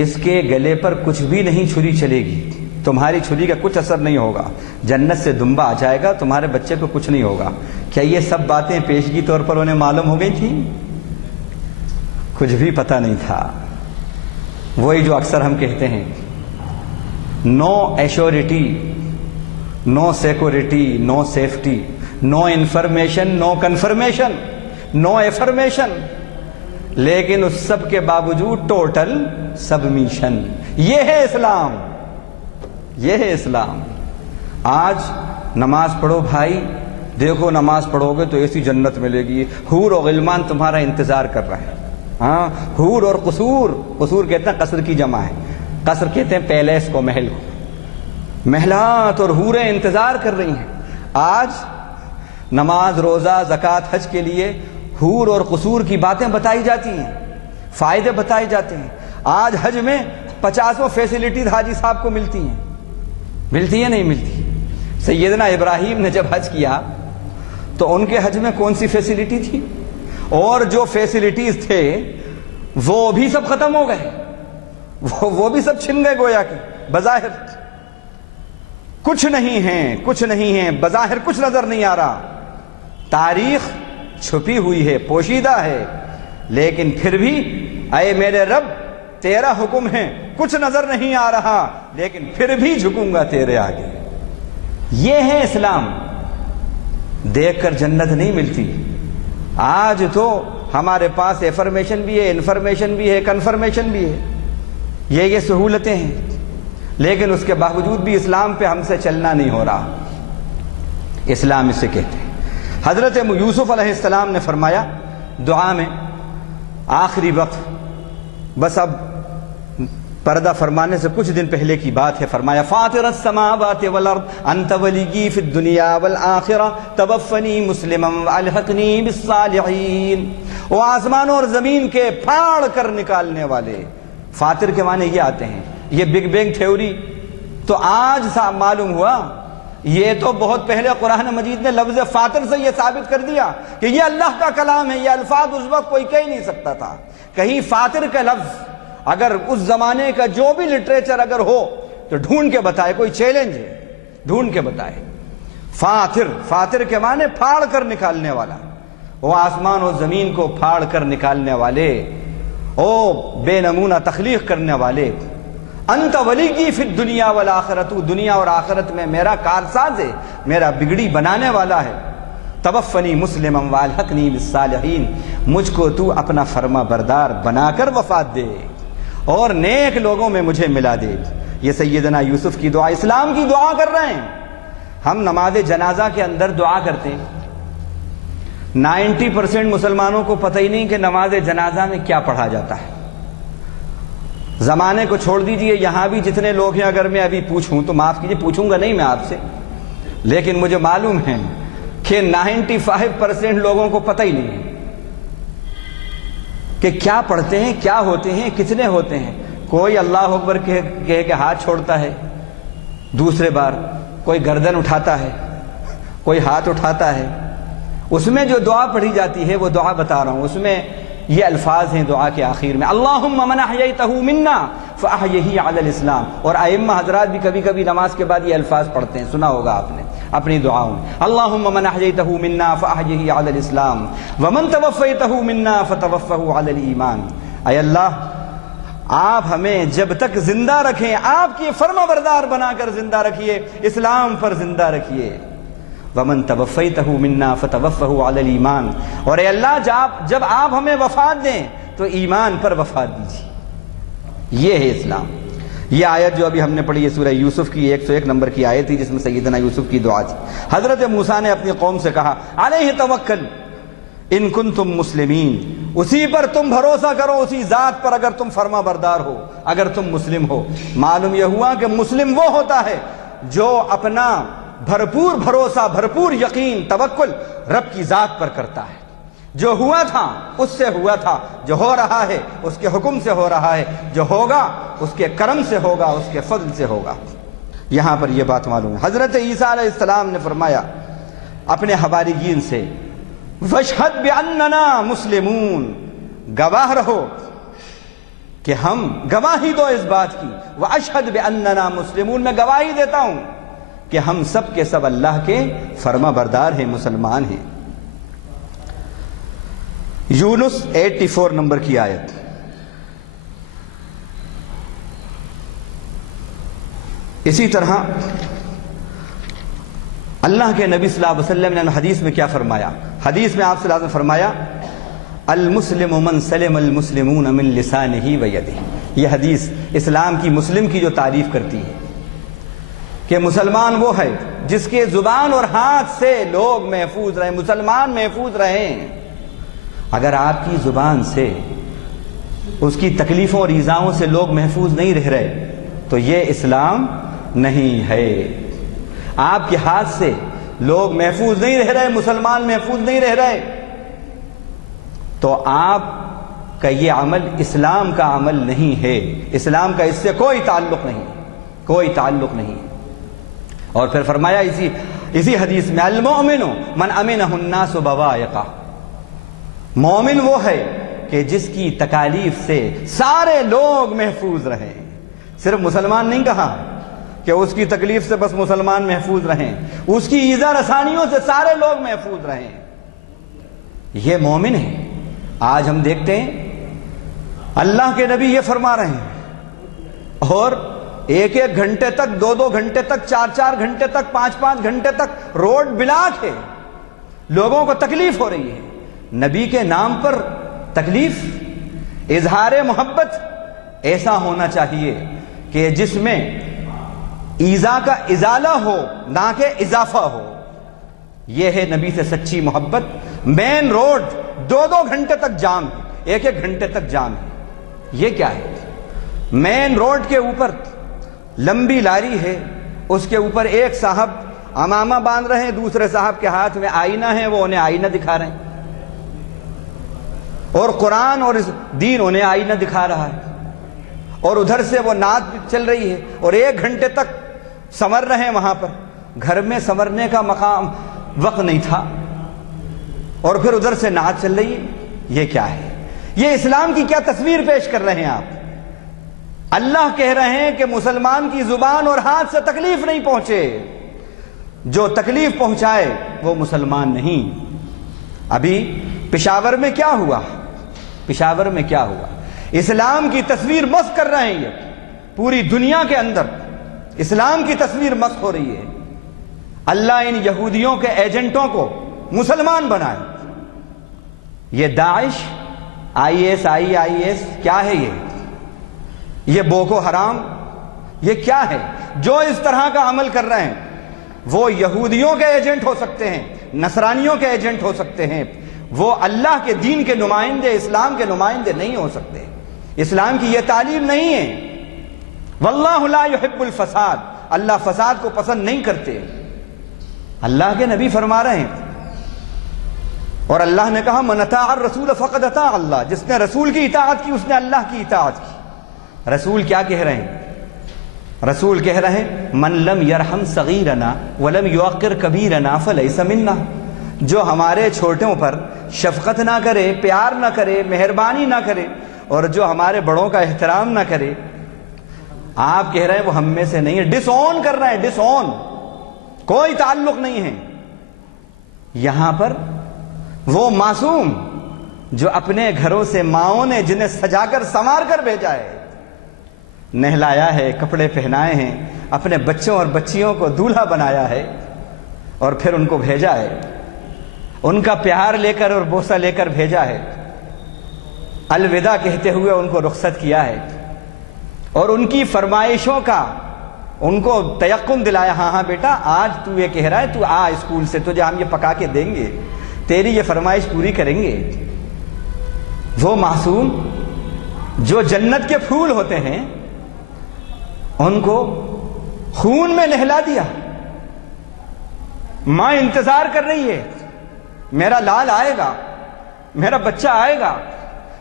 اس کے گلے پر کچھ بھی نہیں چھری چلے گی، تمہاری چھری کا کچھ اثر نہیں ہوگا، جنت سے دمبا آ جائے گا، تمہارے بچے کو کچھ نہیں ہوگا۔ کیا یہ سب باتیں پیشگی طور پر انہیں معلوم ہو گئی تھیں؟ کچھ بھی پتہ نہیں تھا۔ وہی جو اکثر ہم کہتے ہیں، نو ایشورٹی، نو سیکورٹی، نو سیفٹی، نو انفارمیشن، نو کنفرمیشن، نو ایفرمیشن، لیکن اس سب کے باوجود ٹوٹل سبمیشن۔ یہ ہے اسلام، یہ ہے اسلام۔ آج نماز پڑھو بھائی، دیکھو نماز پڑھو گے تو ایسی جنت ملے گی، حور و غلمان تمہارا انتظار کر رہا ہے۔ ہاں، حور اور قصور، قصور کہتے ہیں قصر کی جمع ہے، قصر کہتے ہیں پیلیس کو، محل کو، محلات اور حوریں انتظار کر رہی ہیں۔ آج نماز، روزہ، زکوٰۃ، حج کے لیے حور اور قصور کی باتیں بتائی جاتی ہیں، فائدے بتائے جاتے ہیں۔ آج حج میں 50 فیسلٹیز حاجی صاحب کو ملتی ہیں، ملتی ہے نہیں ملتی؟ سیدنا ابراہیم نے جب حج کیا تو ان کے حج میں کون سی فیسلٹی تھی؟ اور جو فیسلٹیز تھے وہ بھی سب ختم ہو گئے، وہ بھی سب چھن گئے، گویا کہ بظاہر کچھ نہیں ہے، کچھ نہیں ہے، بظاہر کچھ نظر نہیں آ رہا، تاریخ چھپی ہوئی ہے، پوشیدہ ہے، لیکن پھر بھی اے میرے رب تیرا حکم ہے، کچھ نظر نہیں آ رہا لیکن پھر بھی جھکوں گا تیرے آگے۔ یہ ہے اسلام۔ دیکھ کر جنت نہیں ملتی۔ آج تو ہمارے پاس ایفرمیشن بھی ہے، انفارمیشن بھی ہے، کنفرمیشن بھی ہے، یہ سہولتیں ہیں، لیکن اس کے باوجود بھی اسلام پہ ہم سے چلنا نہیں ہو رہا۔ اسلام اسے کہتے ہیں۔ حضرت یوسف علیہ السلام نے فرمایا دعا میں، آخری وقت، بس اب پردہ فرمانے سے کچھ دن پہلے کی بات ہے، فرمایا فاطر السماوات والارض انت ولی فی الدنیا والآخرہ توفنی مسلما والحقنی بالصالحین۔ وہ آسمانوں اور زمین کے پھاڑ کر نکالنے والے، فاطر کے معنی یہ آتے ہیں۔ یہ بگ بینگ تھیوری تو آج معلوم ہوا، یہ تو بہت پہلے قرآن مجید نے لفظ فاطر سے یہ ثابت کر دیا کہ یہ اللہ کا کلام ہے، یہ الفاظ اس وقت کوئی کہہ نہیں سکتا تھا۔ کہیں فاطر کا لفظ اگر اس زمانے کا جو بھی لٹریچر اگر ہو تو ڈھونڈ کے بتائے، کوئی چیلنج ہے، ڈھونڈ کے بتائے۔ فاطر، فاطر کے معنی پھاڑ کر نکالنے والا، وہ آسمان و زمین کو پھاڑ کر نکالنے والے، او بے نمونہ تخلیق کرنے والے۔ انت ولی فی الدنیا والآخرۃ، دنیا اور آخرت میں میرا کارساز ہے، میرا بگڑی بنانے والا ہے۔ توفنی مسلما والحقنی بالصالحین، مجھ کو تو اپنا فرما بردار بنا کر وفات دے اور نیک لوگوں میں مجھے ملا دے۔ یہ سیدنا یوسف کی دعا، اسلام کی دعا کر رہے ہیں۔ ہم نماز جنازہ کے اندر دعا کرتے ہیں، 90% مسلمانوں کو پتہ ہی نہیں کہ نماز جنازہ میں کیا پڑھا جاتا ہے۔ زمانے کو چھوڑ دیجئے، یہاں بھی جتنے لوگ ہیں، اگر میں ابھی پوچھوں تو معاف کیجیے، پوچھوں گا نہیں میں آپ سے، لیکن مجھے معلوم ہے کہ 95% لوگوں کو پتہ ہی نہیں ہے کہ کیا پڑھتے ہیں، کیا ہوتے ہیں، کتنے ہوتے ہیں۔ کوئی اللہ اکبر کہہ کے ہاتھ چھوڑتا ہے، دوسرے بار کوئی گردن اٹھاتا ہے، کوئی ہاتھ اٹھاتا ہے۔ اس میں جو دعا پڑھی جاتی ہے وہ دعا بتا رہا ہوں، اس میں یہ الفاظ ہیں دعا کے آخر میں، اللہم من احییتہ منا فاحیہ علی الاسلام۔ اور ائمہ حضرات بھی کبھی کبھی نماز کے بعد یہ الفاظ پڑھتے ہیں، سنا ہوگا آپ نے اپنی دعاؤں میں، اللہم من احییتہ منا فاحیہ علی الاسلام ومن توفیتہ منا فتوفہ علی الایمان۔ اے اللہ، آپ ہمیں جب تک زندہ رکھیں آپ کی فرما بردار بنا کر زندہ رکھیے، اسلام پر زندہ رکھیے۔ وَمَن تَوَفَّيْتَهُ مِنَّا فَتَوَفَّهُ عَلَى الْإِيمَانِ، اور اے اللہ جب آپ ہمیں وفات دیں تو ایمان پر وفات دیجیے۔ یہ ہے اسلام۔ یہ آیت جو ابھی ہم نے پڑھی ہے سورہ یوسف کی 101 نمبر کی آیت تھی، جس میں سیدنا یوسف کی دعا تھی۔ حضرت موسیٰ نے اپنی قوم سے کہا علیہ توکل ان کنتم مسلمین، اسی پر تم بھروسہ کرو، اسی ذات پر اگر تم فرما بردار ہو، اگر تم مسلم ہو۔ معلوم یہ ہوا کہ مسلم وہ ہوتا ہے جو اپنا بھرپور بھروسہ، بھرپور یقین، توکل رب کی ذات پر کرتا ہے۔ جو ہوا تھا اس سے ہوا تھا، جو ہو رہا ہے اس کے حکم سے ہو رہا ہے، جو ہوگا اس کے کرم سے ہوگا، اس کے فضل سے ہوگا۔ یہاں پر یہ بات معلوم ہے۔ حضرت عیسیٰ علیہ السلام نے فرمایا اپنے حواریین سے وَاشْهَدْ بِأَنَّنَا مُسْلِمُونَ، گواہ رہو کہ ہم، گواہی دو اس بات کی، وَأَشْهَدْ بِأَنَّنَا مُسْلِمُونَ، میں گواہی دیتا ہوں کہ ہم سب کے سب اللہ کے فرما بردار ہیں، مسلمان ہیں۔ یونس 84 نمبر کی آیت، اسی طرح اللہ کے نبی صلی اللہ علیہ وسلم نے حدیث میں کیا فرمایا؟ حدیث میں آپ صلی اللہ علیہ وسلم نے فرمایا المسلم من سلم المسلمون من لسانہ ویدہ۔ یہ حدیث اسلام کی، مسلم کی جو تعریف کرتی ہے کہ مسلمان وہ ہے جس کے زبان اور ہاتھ سے لوگ محفوظ رہیں، مسلمان محفوظ رہیں۔ اگر آپ کی زبان سے، اس کی تکلیفوں اور ایذاؤں سے لوگ محفوظ نہیں رہ رہے تو یہ اسلام نہیں ہے۔ آپ کے ہاتھ سے لوگ محفوظ نہیں رہ رہے، مسلمان محفوظ نہیں رہ رہے، تو آپ کا یہ عمل اسلام کا عمل نہیں ہے، اسلام کا اس سے کوئی تعلق نہیں، کوئی تعلق نہیں۔ اور پھر فرمایا اسی حدیث میں المؤمن من امنہ الناس بوائقہ، مومن وہ ہے کہ جس کی تکالیف سے سارے لوگ محفوظ رہیں۔ صرف مسلمان نہیں کہا کہ اس کی تکلیف سے بس مسلمان محفوظ رہیں، اس کی ایذا رسانیوں سے سارے لوگ محفوظ رہیں، یہ مومن ہے۔ آج ہم دیکھتے ہیں اللہ کے نبی یہ فرما رہے ہیں، اور ایک ایک گھنٹے تک، دو دو گھنٹے تک، چار چار گھنٹے تک، پانچ پانچ گھنٹے تک روڈ بلاک ہے، لوگوں کو تکلیف ہو رہی ہے۔ نبی کے نام پر تکلیف، اظہار محبت ایسا ہونا چاہیے کہ جس میں ایذا کا ازالہ ہو، نہ کہ اضافہ ہو۔ یہ ہے نبی سے سچی محبت۔ مین روڈ دو دو گھنٹے تک جام ہے، ایک ایک گھنٹے تک جام ہے، یہ کیا ہے؟ مین روڈ کے اوپر لمبی لاری ہے، اس کے اوپر ایک صاحب عمامہ باندھ رہے ہیں، دوسرے صاحب کے ہاتھ میں آئینہ ہے، وہ انہیں آئینہ دکھا رہے ہیں، اور قرآن اور دین انہیں آئینہ دکھا رہا ہے، اور ادھر سے وہ نعت چل رہی ہے، اور ایک گھنٹے تک سمر رہے ہیں وہاں پر۔ گھر میں سمرنے کا مقام وقت نہیں تھا، اور پھر ادھر سے نعت چل رہی ہے، یہ کیا ہے؟ یہ اسلام کی کیا تصویر پیش کر رہے ہیں آپ؟ اللہ کہہ رہے ہیں کہ مسلمان کی زبان اور ہاتھ سے تکلیف نہیں پہنچے، جو تکلیف پہنچائے وہ مسلمان نہیں۔ ابھی پشاور میں کیا ہوا؟ پشاور میں کیا ہوا؟ اسلام کی تصویر مسخ کر رہے ہیں، یہ پوری دنیا کے اندر اسلام کی تصویر مسخ ہو رہی ہے۔ اللہ ان یہودیوں کے ایجنٹوں کو مسلمان بنائے۔ یہ داعش، آئی ایس کیا ہے؟ یہ بوکو حرام، یہ کیا ہے؟ جو اس طرح کا عمل کر رہے ہیں وہ یہودیوں کے ایجنٹ ہو سکتے ہیں، نصرانیوں کے ایجنٹ ہو سکتے ہیں، وہ اللہ کے دین کے نمائندے، اسلام کے نمائندے نہیں ہو سکتے۔ اسلام کی یہ تعلیم نہیں ہے۔ واللہ لا يحب الفساد، اللہ فساد کو پسند نہیں کرتے۔ اللہ کے نبی فرما رہے ہیں، اور اللہ نے کہا من اطاع الرسول فقد اطاع اللہ، جس نے رسول کی اطاعت کی اس نے اللہ کی اطاعت کی۔ رسول کیا کہہ رہے ہیں؟ رسول کہہ رہے ہیں من لم یرحم صغیرنا ولم یوقر کبیرنا فلیس منا، جو ہمارے چھوٹوں پر شفقت نہ کرے، پیار نہ کرے، مہربانی نہ کرے، اور جو ہمارے بڑوں کا احترام نہ کرے، آپ کہہ رہے ہیں وہ ہم میں سے نہیں ہے۔ ڈس اون کر رہے ہیں، ڈس اون، کوئی تعلق نہیں ہے۔ یہاں پر وہ معصوم جو اپنے گھروں سے ماؤں نے جنہیں سجا کر سنوار کر بھیجا ہے، نہلایا ہے، کپڑے پہنائے ہیں، اپنے بچوں اور بچیوں کو دولہا بنایا ہے، اور پھر ان کو بھیجا ہے، ان کا پیار لے کر اور بوسہ لے کر بھیجا ہے، الوداع کہتے ہوئے ان کو رخصت کیا ہے، اور ان کی فرمائشوں کا ان کو تیقن دلایا، ہاں ہاں بیٹا آج تو یہ کہہ رہا ہے، تو آ اسکول سے، تجھے ہم یہ پکا کے دیں گے، تیری یہ فرمائش پوری کریں گے۔ وہ معصوم جو جنت کے پھول ہوتے ہیں ان کو خون میں نہلا دیا۔ ماں انتظار کر رہی ہے، میرا لال آئے گا، میرا بچہ آئے گا۔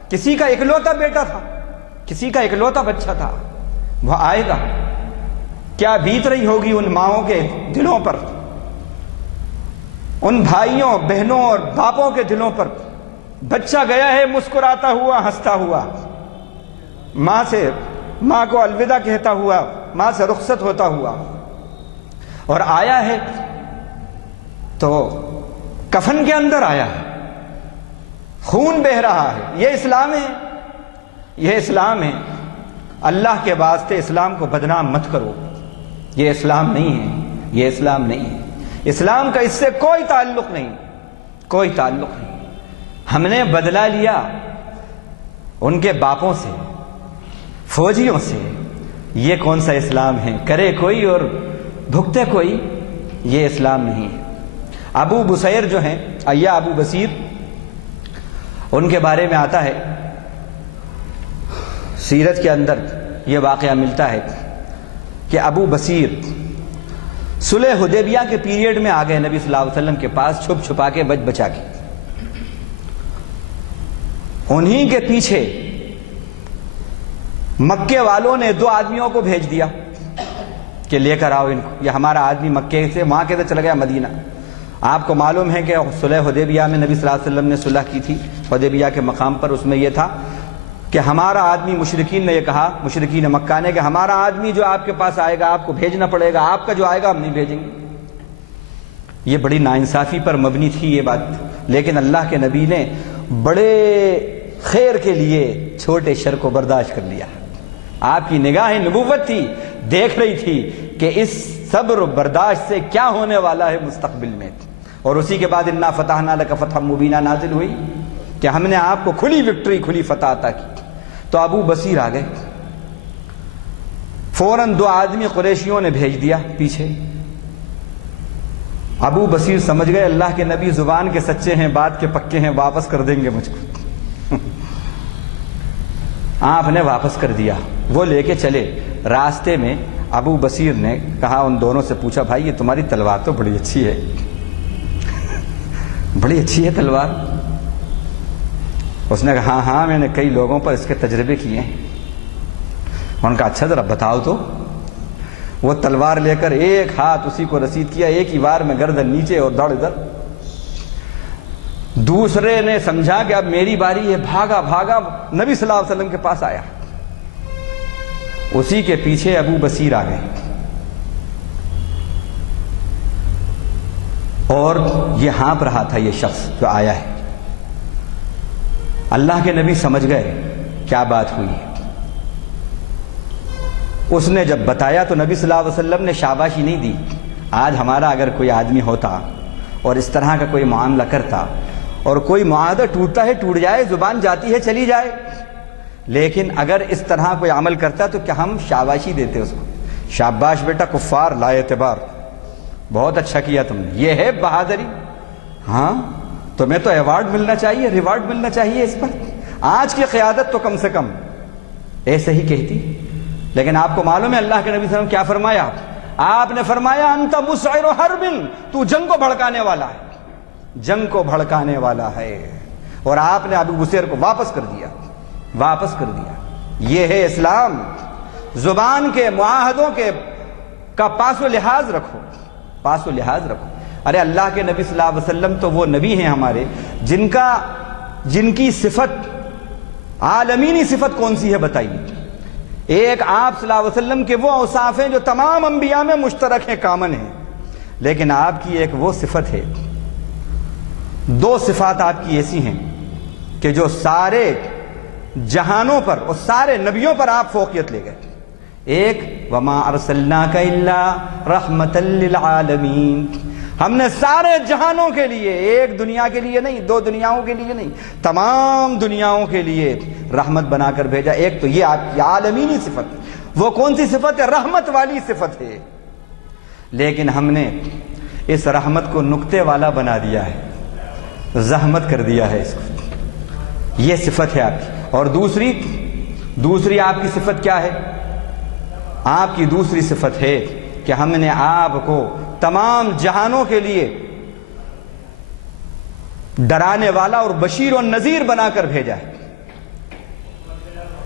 کسی کا اکلوتا بیٹا تھا، کسی کا اکلوتا بچہ تھا، وہ آئے گا۔ کیا بیت رہی ہوگی ان ماؤں کے دلوں پر، ان بھائیوں بہنوں اور باپوں کے دلوں پر۔ بچہ گیا ہے مسکراتا ہوا، ہنستا ہوا، ماں کو الوداع کہتا ہوا، ماں سے رخصت ہوتا ہوا، اور آیا ہے تو کفن کے اندر آیا ہے، خون بہہ رہا ہے۔ یہ اسلام ہے، یہ اسلام ہے۔ اللہ کے واسطے اسلام کو بدنام مت کرو، یہ اسلام نہیں ہے، یہ اسلام نہیں ہے۔ اسلام کا اس سے کوئی تعلق نہیں، کوئی تعلق نہیں۔ ہم نے بدلہ لیا ان کے باپوں سے، فوجیوں سے۔ یہ کون سا اسلام ہے؟ کرے کوئی اور بھگتے کوئی، یہ اسلام نہیں ہے۔ ابو بصیر جو ہیں، یا ابو بصیر، ان کے بارے میں آتا ہے سیرت کے اندر یہ واقعہ ملتا ہے کہ ابو بصیر صلح حدیبیہ کے پیریڈ میں آ گئے نبی صلی اللہ علیہ وسلم کے پاس، چھپ چھپا کے، بچ بچا کے۔ انہی کے پیچھے مکے والوں نے 2 آدمیوں کو بھیج دیا کہ لے کر آؤ ان کو، یہ ہمارا آدمی مکے سے وہاں کے سے چلا گیا مدینہ۔ آپ کو معلوم ہے کہ صلح حدیبیہ میں نبی صلی اللہ علیہ وسلم نے صلح کی تھی حدیبیہ کے مقام پر۔ اس میں یہ تھا کہ ہمارا آدمی، مشرکین نے یہ کہا، مشرکین مکہ نے، کہ ہمارا آدمی جو آپ کے پاس آئے گا آپ کو بھیجنا پڑے گا، آپ کا جو آئے گا ہم نہیں بھیجیں گے۔ یہ بڑی ناانصافی پر مبنی تھی یہ بات، لیکن اللہ کے نبی نے بڑے خیر کے لیے چھوٹے شر کو برداشت کر لیا۔ آپ کی نگاہ نبوت تھی، دیکھ رہی تھی کہ اس صبر و برداشت سے کیا ہونے والا ہے مستقبل میں۔ اور اسی کے بعد انا فتحنا لک فتحا مبینا نازل ہوئی کہ ہم نے آپ کو کھلی وکٹری، کھلی فتح عطا کی۔ تو ابو بصیر آ گئے، فوراً 2 آدمی قریشیوں نے بھیج دیا پیچھے۔ ابو بصیر سمجھ گئے اللہ کے نبی زبان کے سچے ہیں، بات کے پکے ہیں، واپس کر دیں گے مجھ کو۔ آپ نے واپس کر دیا، وہ لے کے چلے۔ راستے میں ابو بصیر نے کہا، ان دونوں سے پوچھا، بھائی یہ تمہاری تلوار تو بڑی اچھی ہے، بڑی اچھی ہے تلوار۔ اس نے کہا ہاں میں نے کئی لوگوں پر اس کے تجربے کیے ہیں۔ ان کا اچھا ذرا بتاؤ تو۔ وہ تلوار لے کر ایک ہاتھ اسی کو رسید کیا، ایک ہی بار میں گردن نیچے اور دڑ ادھر۔ دوسرے نے سمجھا کہ اب میری باری ہے، بھاگا بھاگا نبی صلی اللہ علیہ وسلم کے پاس آیا، اسی کے پیچھے ابو بصیر آ گئے، اور یہ ہانپ رہا تھا یہ شخص جو آیا ہے۔ اللہ کے نبی سمجھ گئے کیا بات ہوئی۔ اس نے جب بتایا تو نبی صلی اللہ علیہ وسلم نے شاباشی نہیں دی۔ آج ہمارا اگر کوئی آدمی ہوتا اور اس طرح کا کوئی معاملہ کرتا، اور کوئی معاہدہ ٹوٹتا ہے ٹوٹ جائے، زبان جاتی ہے چلی جائے، لیکن اگر اس طرح کوئی عمل کرتا تو کیا ہم شاباشی دیتے اس کو؟ شاباش بیٹا کفار لا اعتبار، بہت اچھا کیا تم نے، یہ ہے بہادری۔ ہاں تمہیں تو ایوارڈ ملنا چاہیے، ریوارڈ ملنا چاہیے اس پر، آج کی قیادت تو کم سے کم ایسے ہی کہتی۔ لیکن آپ کو معلوم ہے اللہ کے نبی صلی اللہ علیہ وسلم کیا فرمایا؟ آپ نے فرمایا انت مسعر حرب، تو جنگ کو بھڑکانے والا ہے، جنگ کو بھڑکانے والا ہے۔ اور آپ نے ابو بصیر کو واپس کر دیا، واپس کر دیا۔ یہ ہے اسلام۔ زبان کے معاہدوں کا پاس و لحاظ رکھو، پاس و لحاظ رکھو۔ ارے اللہ کے نبی صلی اللہ علیہ وسلم تو وہ نبی ہیں ہمارے جن کی صفت، عالمینی صفت کون سی ہے بتائیے؟ ایک آپ صلی اللہ علیہ وسلم کے وہ اوصاف ہیں جو تمام انبیاء میں مشترک ہیں، کامن ہیں، لیکن آپ کی ایک وہ صفت ہے، دو صفات آپ کی ایسی ہیں کہ جو سارے جہانوں پر اور سارے نبیوں پر آپ فوقیت لے گئے۔ ایک وما ارسلناک الا رحمتا للعالمین، ہم نے سارے جہانوں کے لیے، ایک دنیا کے لیے نہیں، دو دنیاؤں کے لیے نہیں، تمام دنیاؤں کے لیے رحمت بنا کر بھیجا۔ ایک تو یہ آپ کی عالمینی صفت، وہ کون سی صفت ہے؟ رحمت والی صفت ہے۔ لیکن ہم نے اس رحمت کو نقطے والا بنا دیا ہے، زحمت کر دیا ہے اس کو، یہ صفت ہے آپ کی۔ اور دوسری آپ کی صفت کیا ہے؟ آپ کی دوسری صفت ہے کہ ہم نے آپ کو تمام جہانوں کے لیے ڈرانے والا اور بشیر و نذیر بنا کر بھیجا ہے۔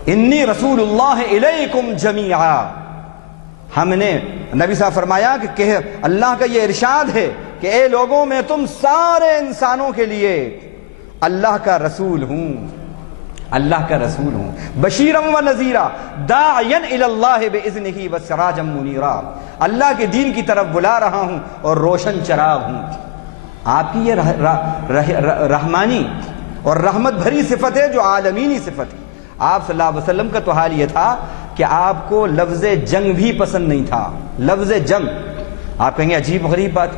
انی رسول اللہ الیکم جمیعا، ہم نے نبی صاحب فرمایا کہ اللہ کا یہ ارشاد ہے کہ اے لوگوں میں تم سارے انسانوں کے لیے اللہ کا رسول ہوں، اللہ کا رسول ہوں، بشیرا و نذیرا داعیا الی اللہ باذنہ وسراجا منیرا، اللہ کے دین کی طرف بلا رہا ہوں اور روشن چراغ ہوں۔ آپ کی یہ رحمانی اور رحمت بھری صفت ہے جو عالمینی صفت ہے۔ آپ صلی اللہ علیہ وسلم کا تو حال یہ تھا کہ آپ کو لفظ جنگ بھی پسند نہیں تھا، لفظ جنگ۔ آپ کہیں گے عجیب غریب بات،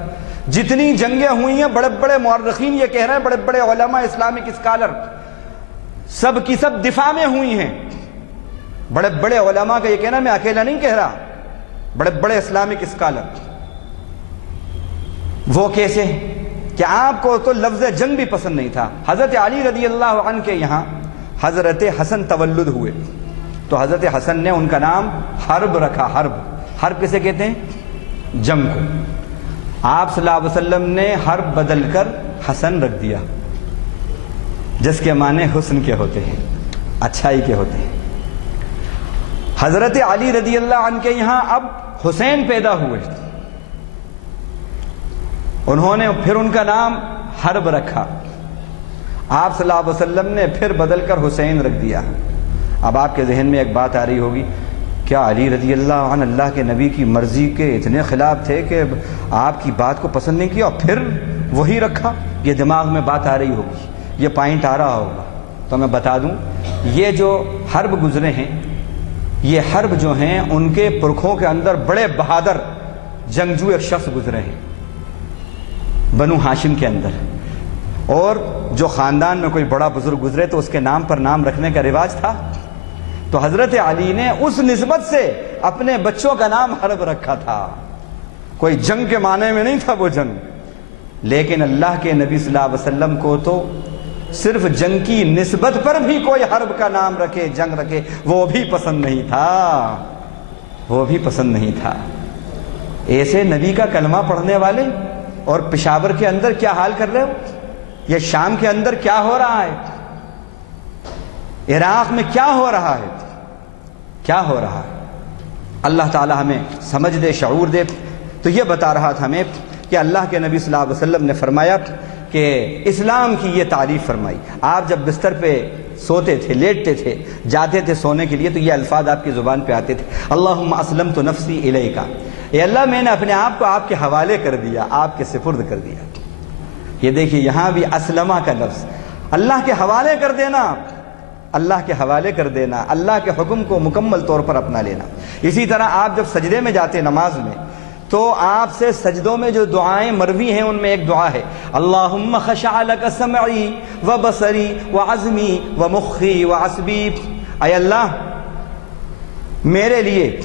جتنی جنگیں ہوئی ہیں، بڑے بڑے مورخین یہ کہہ رہے ہیں، بڑے بڑے علماء اسلامک اسکالر، سب کی سب دفاع میں ہوئی ہیں۔ بڑے بڑے علماء کا یہ کہنا، میں اکیلا نہیں کہہ رہا، بڑے بڑے اسلامک اسکالر۔ وہ کیسے کہ آپ کو تو لفظ جنگ بھی پسند نہیں تھا۔ حضرت علی رضی اللہ عنہ کے یہاں حضرت حسن تولد ہوئے تو حضرت حسن نے ان کا نام حرب رکھا۔ حرب کسے کہتے ہیں؟ جنگ کو۔ آپ صلی اللہ علیہ وسلم نے حرب بدل کر حسن رکھ دیا، جس کے معنی حسن کے ہوتے ہیں، اچھائی کے ہوتے ہیں۔ حضرت علی رضی اللہ عنہ کے یہاں اب حسین پیدا ہوئے، انہوں نے پھر ان کا نام حرب رکھا۔ آپ صلی اللہ علیہ وسلم نے پھر بدل کر حسین رکھ دیا۔ اب آپ کے ذہن میں ایک بات آ رہی ہوگی، کیا علی رضی اللہ عنہ اللہ کے نبی کی مرضی کے اتنے خلاف تھے کہ آپ کی بات کو پسند نہیں کیا اور پھر وہی رکھا؟ یہ دماغ میں بات آ رہی ہوگی، یہ پوائنٹ آ رہا ہوگا، تو میں بتا دوں، یہ جو حرب گزرے ہیں، یہ حرب جو ہیں ان کے پرکھوں کے اندر بڑے بہادر جنگجو ایک شخص گزرے ہیں بنو ہاشم کے اندر، اور جو خاندان میں کوئی بڑا بزرگ گزرے تو اس کے نام پر نام رکھنے کا رواج تھا، تو حضرت علی نے اس نسبت سے اپنے بچوں کا نام حرب رکھا تھا۔ کوئی جنگ کے معنی میں نہیں تھا وہ جنگ، لیکن اللہ کے نبی صلی اللہ علیہ وسلم کو تو صرف جنگ کی نسبت پر بھی کوئی حرب کا نام رکھے، جنگ رکھے، وہ بھی پسند نہیں تھا، وہ بھی پسند نہیں تھا۔ ایسے نبی کا کلمہ پڑھنے والے اور پشاور کے اندر کیا حال کر رہے ہو؟ یہ شام کے اندر کیا ہو رہا ہے؟ عراق میں کیا ہو رہا ہے؟ کیا ہو رہا ہے؟ اللہ تعالی ہمیں سمجھ دے، شعور دے۔ تو یہ بتا رہا تھا ہمیں کہ اللہ کے نبی صلی اللہ علیہ وسلم نے فرمایا کہ اسلام کی یہ تعریف فرمائی۔ آپ جب بستر پہ سوتے تھے، لیٹتے تھے، جاتے تھے سونے کے لیے، تو یہ الفاظ آپ کی زبان پہ آتے تھے، اللہم اسلمت نفسی الیکا، اے اللہ میں نے اپنے آپ کو آپ کے حوالے کر دیا، آپ کے سپرد کر دیا۔ یہ دیکھیے یہاں بھی اسلمہ کا لفظ، اللہ کے حوالے کر دینا، اللہ کے حوالے کر دینا، اللہ کے حکم کو مکمل طور پر اپنا لینا۔ اسی طرح آپ جب سجدے میں جاتے نماز میں، تو آپ سے سجدوں میں جو دعائیں مروی ہیں ان میں ایک دعا ہے، اللہم خشع لک سمعی و بصری و عزمی و مخی و عصبی، اے اللہ میرے لیے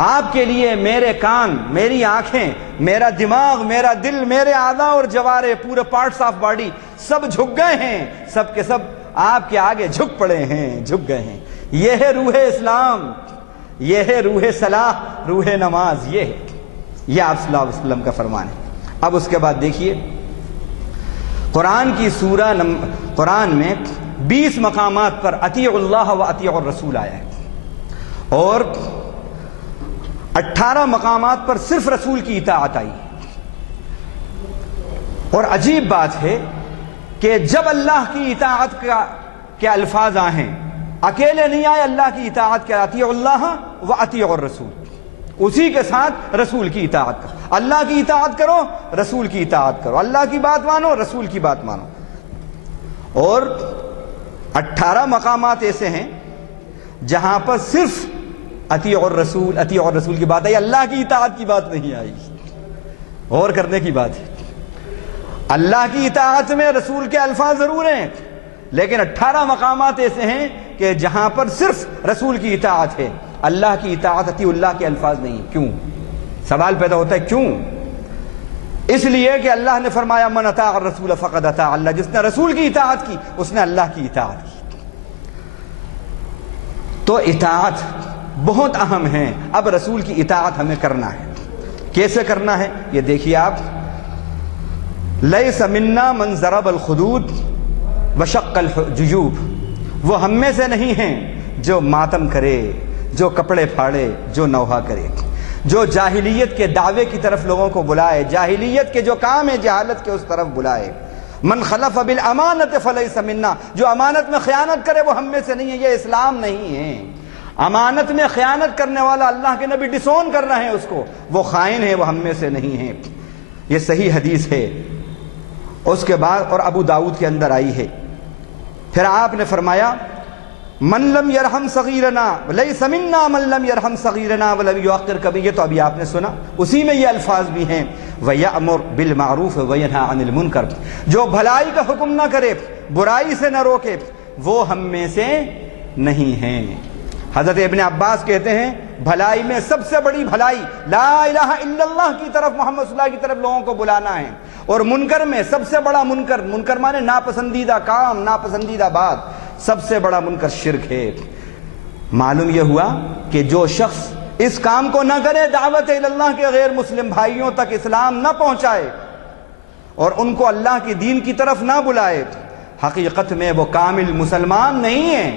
آپ کے لیے میرے کان، میری آنکھیں، میرا دماغ، میرا دل، میرے اعضاء اور جوارے، پورے پارٹس آف باڈی سب جھک گئے ہیں، سب کے سب آپ کے آگے جھک پڑے ہیں، جھک گئے ہیں۔ یہ ہے روح اسلام، یہ ہے روح صلاح، روح نماز، یہ آپ صلی اللہ علیہ وسلم کا فرمان ہے۔ اب اس کے بعد دیکھیے قرآن کی سورہ قرآن میں 20 مقامات پر اطیعوا اللہ و اطیعوا الرسول آیا ہے، اور 18 مقامات پر صرف رسول کی اطاعت آئی ہے۔ اور عجیب بات ہے کہ جب اللہ کی اطاعت کے الفاظ آئے، اکیلے نہیں آئے اللہ کی اطاعت کے، اطیعوا اللہ و اطیعوا الرسول، اسی کے ساتھ رسول کی اطاعت کرو، اللہ کی اطاعت کرو، رسول کی اطاعت کرو، اللہ کی بات مانو، رسول کی بات مانو۔ اور 18 مقامات ایسے ہیں جہاں پر صرف اطیعوا الرسول، اطیعوا الرسول کی بات آئی، اللہ کی اطاعت کی بات نہیں آئی۔ غور کرنے کی بات ہے، اللہ کی اطاعت میں رسول کے الفاظ ضرور ہیں، لیکن 18 مقامات ایسے ہیں کہ جہاں پر صرف رسول کی اطاعت ہے، اللہ کی اطاعت اطیع اللہ کے الفاظ نہیں۔ کیوں؟ سوال پیدا ہوتا ہے کیوں؟ اس لیے کہ اللہ نے فرمایا من اطاع الرسول فقد اطاع اللہ، جس نے رسول کی اطاعت کی اس نے اللہ کی اطاعت کی۔ تو اطاعت بہت اہم ہے۔ اب رسول کی اطاعت ہمیں کرنا ہے، کیسے کرنا ہے یہ دیکھیے آپ۔ لیس منا من ضرب الخدود وشق الجیوب، وہ ہم میں سے نہیں ہیں جو ماتم کرے، جو کپڑے پھاڑے، جو نوحہ کرے، جو جاہلیت کے دعوے کی طرف لوگوں کو بلائے، جاہلیت کے جو کام ہے جہالت کے اس طرف بلائے۔ من خلف بالامانۃ فلیس منا، جو امانت میں خیانت کرے وہ ہم میں سے نہیں ہے، یہ اسلام نہیں ہے۔ امانت میں خیانت کرنے والا اللہ کے نبی ڈسون کر رہے ہیں اس کو، وہ خائن ہے، وہ ہم میں سے نہیں ہے۔ یہ صحیح حدیث ہے۔ اس کے بعد اور ابو داؤد کے اندر آئی ہے، پھر آپ نے فرمایا من لم یرحم صغیرنا لیس منا من لم یرحم صغیرنا ولم یوقر کبیر، یہ تو ابھی آپ نے سنا، اسی میں یہ الفاظ بھی ہیں وَيَأْمُرْ بِالْمَعْرُوفِ وَيَنْهَى عَنِ الْمُنْكَرِ، جو بھلائی کا حکم نہ کرے، برائی سے نہ روکے، وہ ہم میں سے نہیں ہیں۔ حضرت ابن عباس کہتے ہیں بھلائی میں سب سے بڑی بھلائی لا الہ الا اللہ کی طرف، محمد صلی اللہ علیہ وسلم کی طرف لوگوں کو بلانا ہے، اور منکر میں سب سے بڑا منکر، منکر مانے ناپسندیدہ کام، ناپسندیدہ بات، سب سے بڑا منکر شرک ہے۔ معلوم یہ ہوا کہ جو شخص اس کام کو نہ کرے، دعوت اللہ کے غیر مسلم بھائیوں تک اسلام نہ پہنچائے اور ان کو اللہ کی دین کی طرف نہ بلائے، حقیقت میں وہ کامل مسلمان نہیں ہے،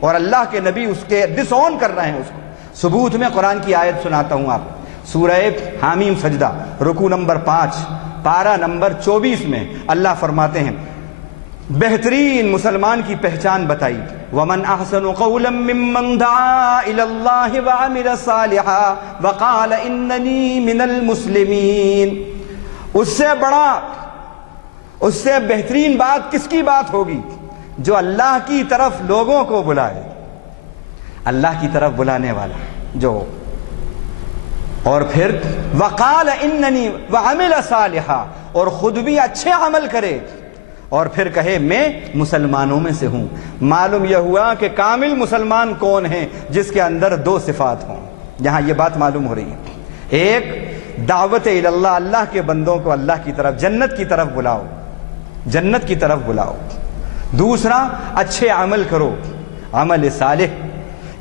اور اللہ کے نبی اس کے ڈس اون کر رہے ہیں اس کو۔ ثبوت میں قرآن کی آیت سناتا ہوں آپ، سورہ حامیم سجدہ رکوع نمبر 5 پارہ نمبر 24 میں اللہ فرماتے ہیں، بہترین مسلمان کی پہچان بتائی، وَمَنْ أَحْسَنُ قَوْلًا مِّمَّنْ دَعَا إِلَى اللَّهِ وَعَمِلَ صَالِحًا وَقَالَ إِنَّنِي مِنَ الْمُسْلِمِينَ۔ اس سے بڑا، اس سے بہترین بات کس کی بات ہوگی؟ جو اللہ کی طرف لوگوں کو بلائے، اللہ کی طرف بلانے والا جو، اور پھر وَقَالَ إِنَّنِي وَعَمِلَ صَالِحًا، اور خود بھی اچھے عمل کرے، اور پھر کہے میں مسلمانوں میں سے ہوں۔ معلوم یہ ہوا کہ کامل مسلمان کون ہے؟ جس کے اندر 2 صفات ہوں۔ یہاں یہ بات معلوم ہو رہی ہے، ایک دعوت اللہ، اللہ کے بندوں کو اللہ کی طرف، جنت کی طرف بلاؤ، جنت کی طرف بلاؤ، دوسرا اچھے عمل کرو، عمل صالح۔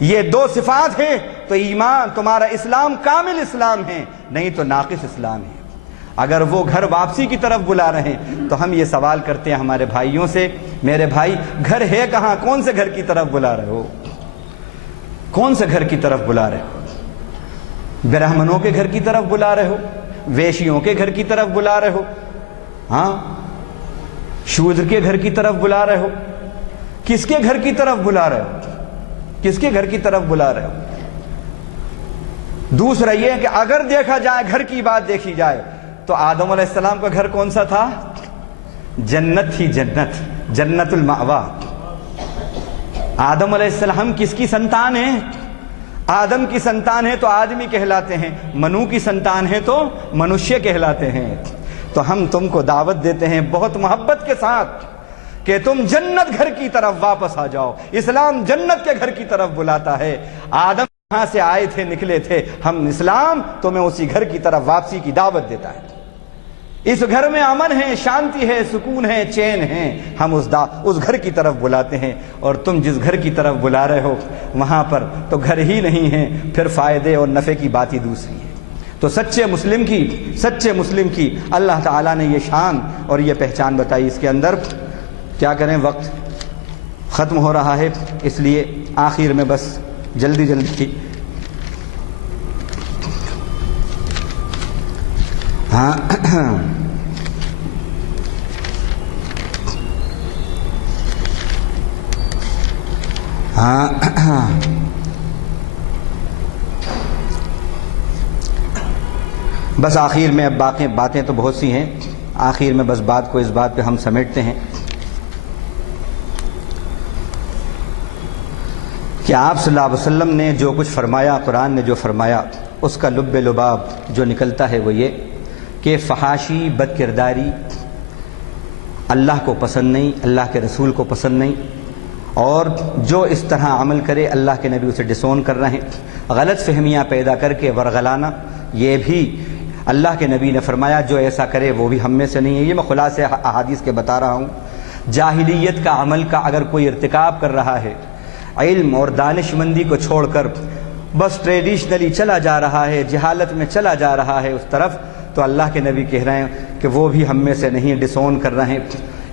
یہ 2 صفات ہیں تو ایمان، تمہارا اسلام کامل اسلام ہے، نہیں تو ناقص اسلام ہے۔ اگر وہ گھر واپسی کی طرف بلا رہے ہیں تو ہم یہ سوال کرتے ہیں ہمارے بھائیوں سے، میرے بھائی گھر ہے کہاں؟ کون سے گھر کی طرف بلا رہے ہو؟ کون سے گھر کی طرف بلا رہے ہو؟ برہمنوں کے گھر کی طرف بلا رہے ہو؟ ویشیوں کے گھر کی طرف بلا رہے ہو؟ ہاں، شودر کے گھر کی طرف بلا رہے ہو؟ کس کے گھر کی طرف بلا رہے ہو؟ کس کے گھر کی طرف بلا رہے ہو؟ دوسرا یہ کہ اگر دیکھا جائے، گھر کی بات دیکھی جائے تو آدم علیہ السلام کا گھر کون سا تھا؟ جنت تھی، جنت، جنت المأوا۔ آدم علیہ السلام کس کی سنتان ہیں؟ آدم کی سنتان ہے تو آدمی کہلاتے ہیں، منو کی سنتان ہے تو منشیہ کہلاتے ہیں۔ تو ہم تم کو دعوت دیتے ہیں بہت محبت کے ساتھ کہ تم جنت گھر کی طرف واپس آ جاؤ۔ اسلام جنت کے گھر کی طرف بلاتا ہے۔ آدم یہاں سے آئے تھے نکلے تھے ہم اسلام تمہیں اسی گھر کی طرف واپسی کی دعوت دیتا ہے. اس گھر میں امن ہے، شانتی ہے، سکون ہے، چین ہے، ہم اس گھر کی طرف بلاتے ہیں. اور تم جس گھر کی طرف بلا رہے ہو وہاں پر تو گھر ہی نہیں ہے، پھر فائدے اور نفع کی بات ہی دوسری ہے. تو سچے مسلم کی اللہ تعالیٰ نے یہ شان اور یہ پہچان بتائی. اس کے اندر کیا کریں، وقت ختم ہو رہا ہے، اس لیے آخر میں بس جلدی بس آخر میں اب باقی باتیں تو بہت سی ہیں، آخر میں بس بات کو اس بات پہ ہم سمیٹتے ہیں کہ آپ صلی اللہ علیہ وسلم نے جو کچھ فرمایا، قرآن نے جو فرمایا، اس کا لب لباب جو نکلتا ہے وہ یہ کہ فحاشی، بد کرداری اللہ کو پسند نہیں، اللہ کے رسول کو پسند نہیں، اور جو اس طرح عمل کرے اللہ کے نبی اسے ڈسون کر رہے ہیں. غلط فہمیاں پیدا کر کے ورغلانا، یہ بھی اللہ کے نبی نے فرمایا جو ایسا کرے وہ بھی ہم میں سے نہیں ہے. یہ میں خلاصے احادیث کے بتا رہا ہوں. جاہلیت کا عمل کا اگر کوئی ارتکاب کر رہا ہے، علم اور دانش مندی کو چھوڑ کر بس ٹریڈیشنلی چلا جا رہا ہے، جہالت میں چلا جا رہا ہے اس طرف، تو اللہ کے نبی کہہ رہے ہیں کہ وہ بھی ہم میں سے نہیں، ڈسون کر رہے ہیں.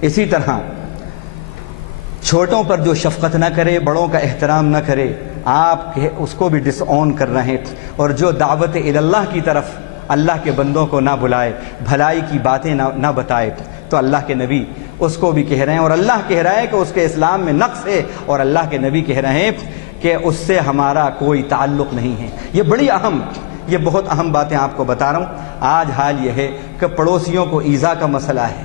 اسی طرح چھوٹوں پر جو شفقت نہ کرے، بڑوں کا احترام نہ کرے، آپ اس کو بھی ڈس اون کر رہے ہیں. اور جو دعوت اللہ کی طرف اللہ کے بندوں کو نہ بلائے، بھلائی کی باتیں نہ بتائے، تو اللہ کے نبی اس کو بھی کہہ رہے ہیں. اور اللہ کہہ رہا ہے کہ اس کے اسلام میں نقص ہے، اور اللہ کے نبی کہہ رہے ہیں کہ اس سے ہمارا کوئی تعلق نہیں ہے. یہ بہت اہم باتیں آپ کو بتا رہا ہوں. آج حال یہ ہے کہ پڑوسیوں کو ایذا کا مسئلہ ہے.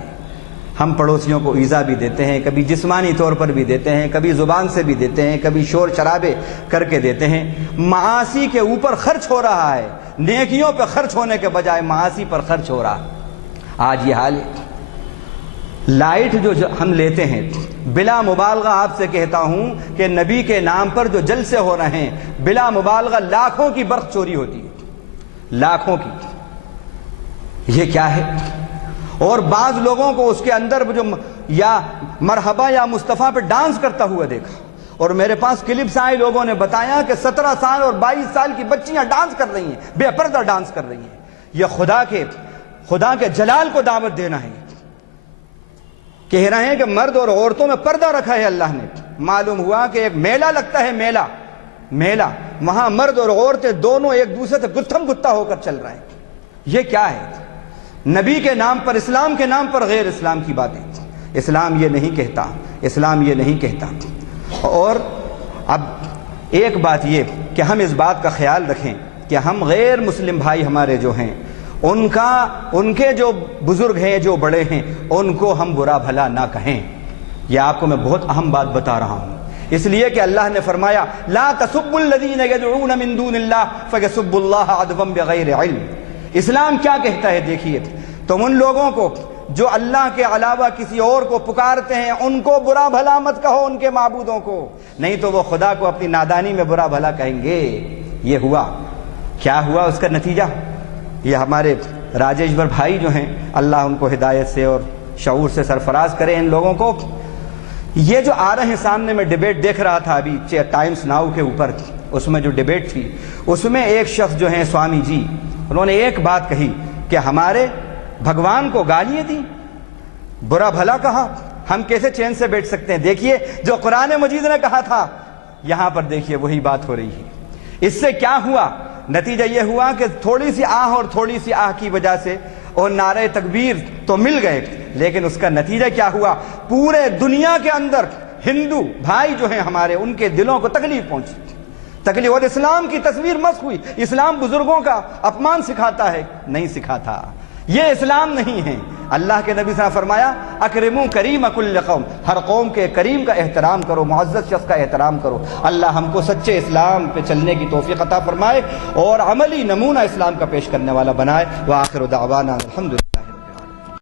ہم پڑوسیوں کو ایذا بھی دیتے ہیں، کبھی جسمانی طور پر بھی دیتے ہیں، کبھی زبان سے بھی دیتے ہیں، کبھی شور شرابے کر کے دیتے ہیں. معاصی کے اوپر خرچ ہو رہا ہے، نیکیوں پہ خرچ ہونے کے بجائے معاصی پر خرچ ہو رہا ہے. آج یہ حال ہے. لائٹ جو ہم لیتے ہیں، بلا مبالغہ آپ سے کہتا ہوں کہ نبی کے نام پر جو جلسے ہو رہے ہیں، بلا مبالغہ لاکھوں کی برق چوری ہوتی ہے، لاکھوں کی. یہ کیا ہے؟ اور بعض لوگوں کو اس کے اندر جو یا مرحبا یا مصطفیٰ پہ ڈانس کرتا ہوا دیکھا. اور میرے پاس کلپس آئے، لوگوں نے بتایا کہ 17 سال اور 22 سال کی بچیاں ڈانس کر رہی ہیں، بے پردہ ڈانس کر رہی ہیں. یہ خدا کے جلال کو دعوت دینا ہے. کہہ رہے ہیں کہ مرد اور عورتوں میں پردہ رکھا ہے اللہ نے. معلوم ہوا کہ ایک میلہ لگتا ہے، میلہ وہاں مرد اور عورتیں دونوں ایک دوسرے سے گتھم گتھا ہو کر چل رہے ہیں. یہ کیا ہے؟ نبی کے نام پر، اسلام کے نام پر غیر اسلام کی باتیں. اسلام یہ نہیں کہتا. اور اب ایک بات یہ کہ ہم اس بات کا خیال رکھیں کہ ہم غیر مسلم بھائی ہمارے جو ہیں، ان کے جو بزرگ ہیں، جو بڑے ہیں، ان کو ہم برا بھلا نہ کہیں. یہ آپ کو میں بہت اہم بات بتا رہا ہوں، اس لیے کہ اللہ نے فرمایا لا تسبوا الذین یدعون من دون اللہ فیسبوا اللہ عدوا بغیر علم. اسلام کیا کہتا ہے؟ دیکھیے، تم ان لوگوں کو جو اللہ کے علاوہ کسی اور کو پکارتے ہیں، ان کو برا بھلا مت کہو، ان کے معبودوں کو، نہیں تو وہ خدا کو اپنی نادانی میں برا بھلا کہیں گے. یہ ہوا کیا ہوا؟ اس کا نتیجہ یہ ہمارے راجیشور بھائی جو ہیں، اللہ ان کو ہدایت سے اور شعور سے سرفراز کرے. ان لوگوں کو یہ جو آ رہے ہیں سامنے، میں ڈیبیٹ دیکھ رہا تھا ابھی ٹائمز ناؤ کے اوپر، اس میں جو ڈیبیٹ تھی اس میں ایک شخص جو ہیں سوامی جی، انہوں نے ایک بات کہی کہ ہمارے بھگوان کو گالیاں دیں، برا بھلا کہا، ہم کیسے چین سے بیٹھ سکتے ہیں؟ دیکھیے جو قرآن مجید نے کہا تھا، یہاں پر دیکھیے وہی بات ہو رہی ہے. اس سے کیا ہوا؟ نتیجہ یہ ہوا کہ تھوڑی سی آہ اور تھوڑی سی آہ کی وجہ سے اور نعرہ تکبیر تو مل گئے، لیکن اس کا نتیجہ کیا ہوا؟ پورے دنیا کے اندر ہندو بھائی جو ہیں ہمارے، ان کے دلوں کو تکلیف پہنچی، اور اسلام کی تصویر مسخ ہوئی. اسلام بزرگوں کا اپمان سکھاتا ہے؟ نہیں سکھاتا. یہ اسلام نہیں ہے. اللہ کے نبی صلی اللہ علیہ وسلم فرمایا اکرموا کریم کل قوم، ہر قوم کے کریم کا احترام کرو، معزز شخص کا احترام کرو. اللہ ہم کو سچے اسلام پہ چلنے کی توفیق عطا فرمائے اور عملی نمونہ اسلام کا پیش کرنے والا بنائے. وآخر دعوانا الحمدللہ.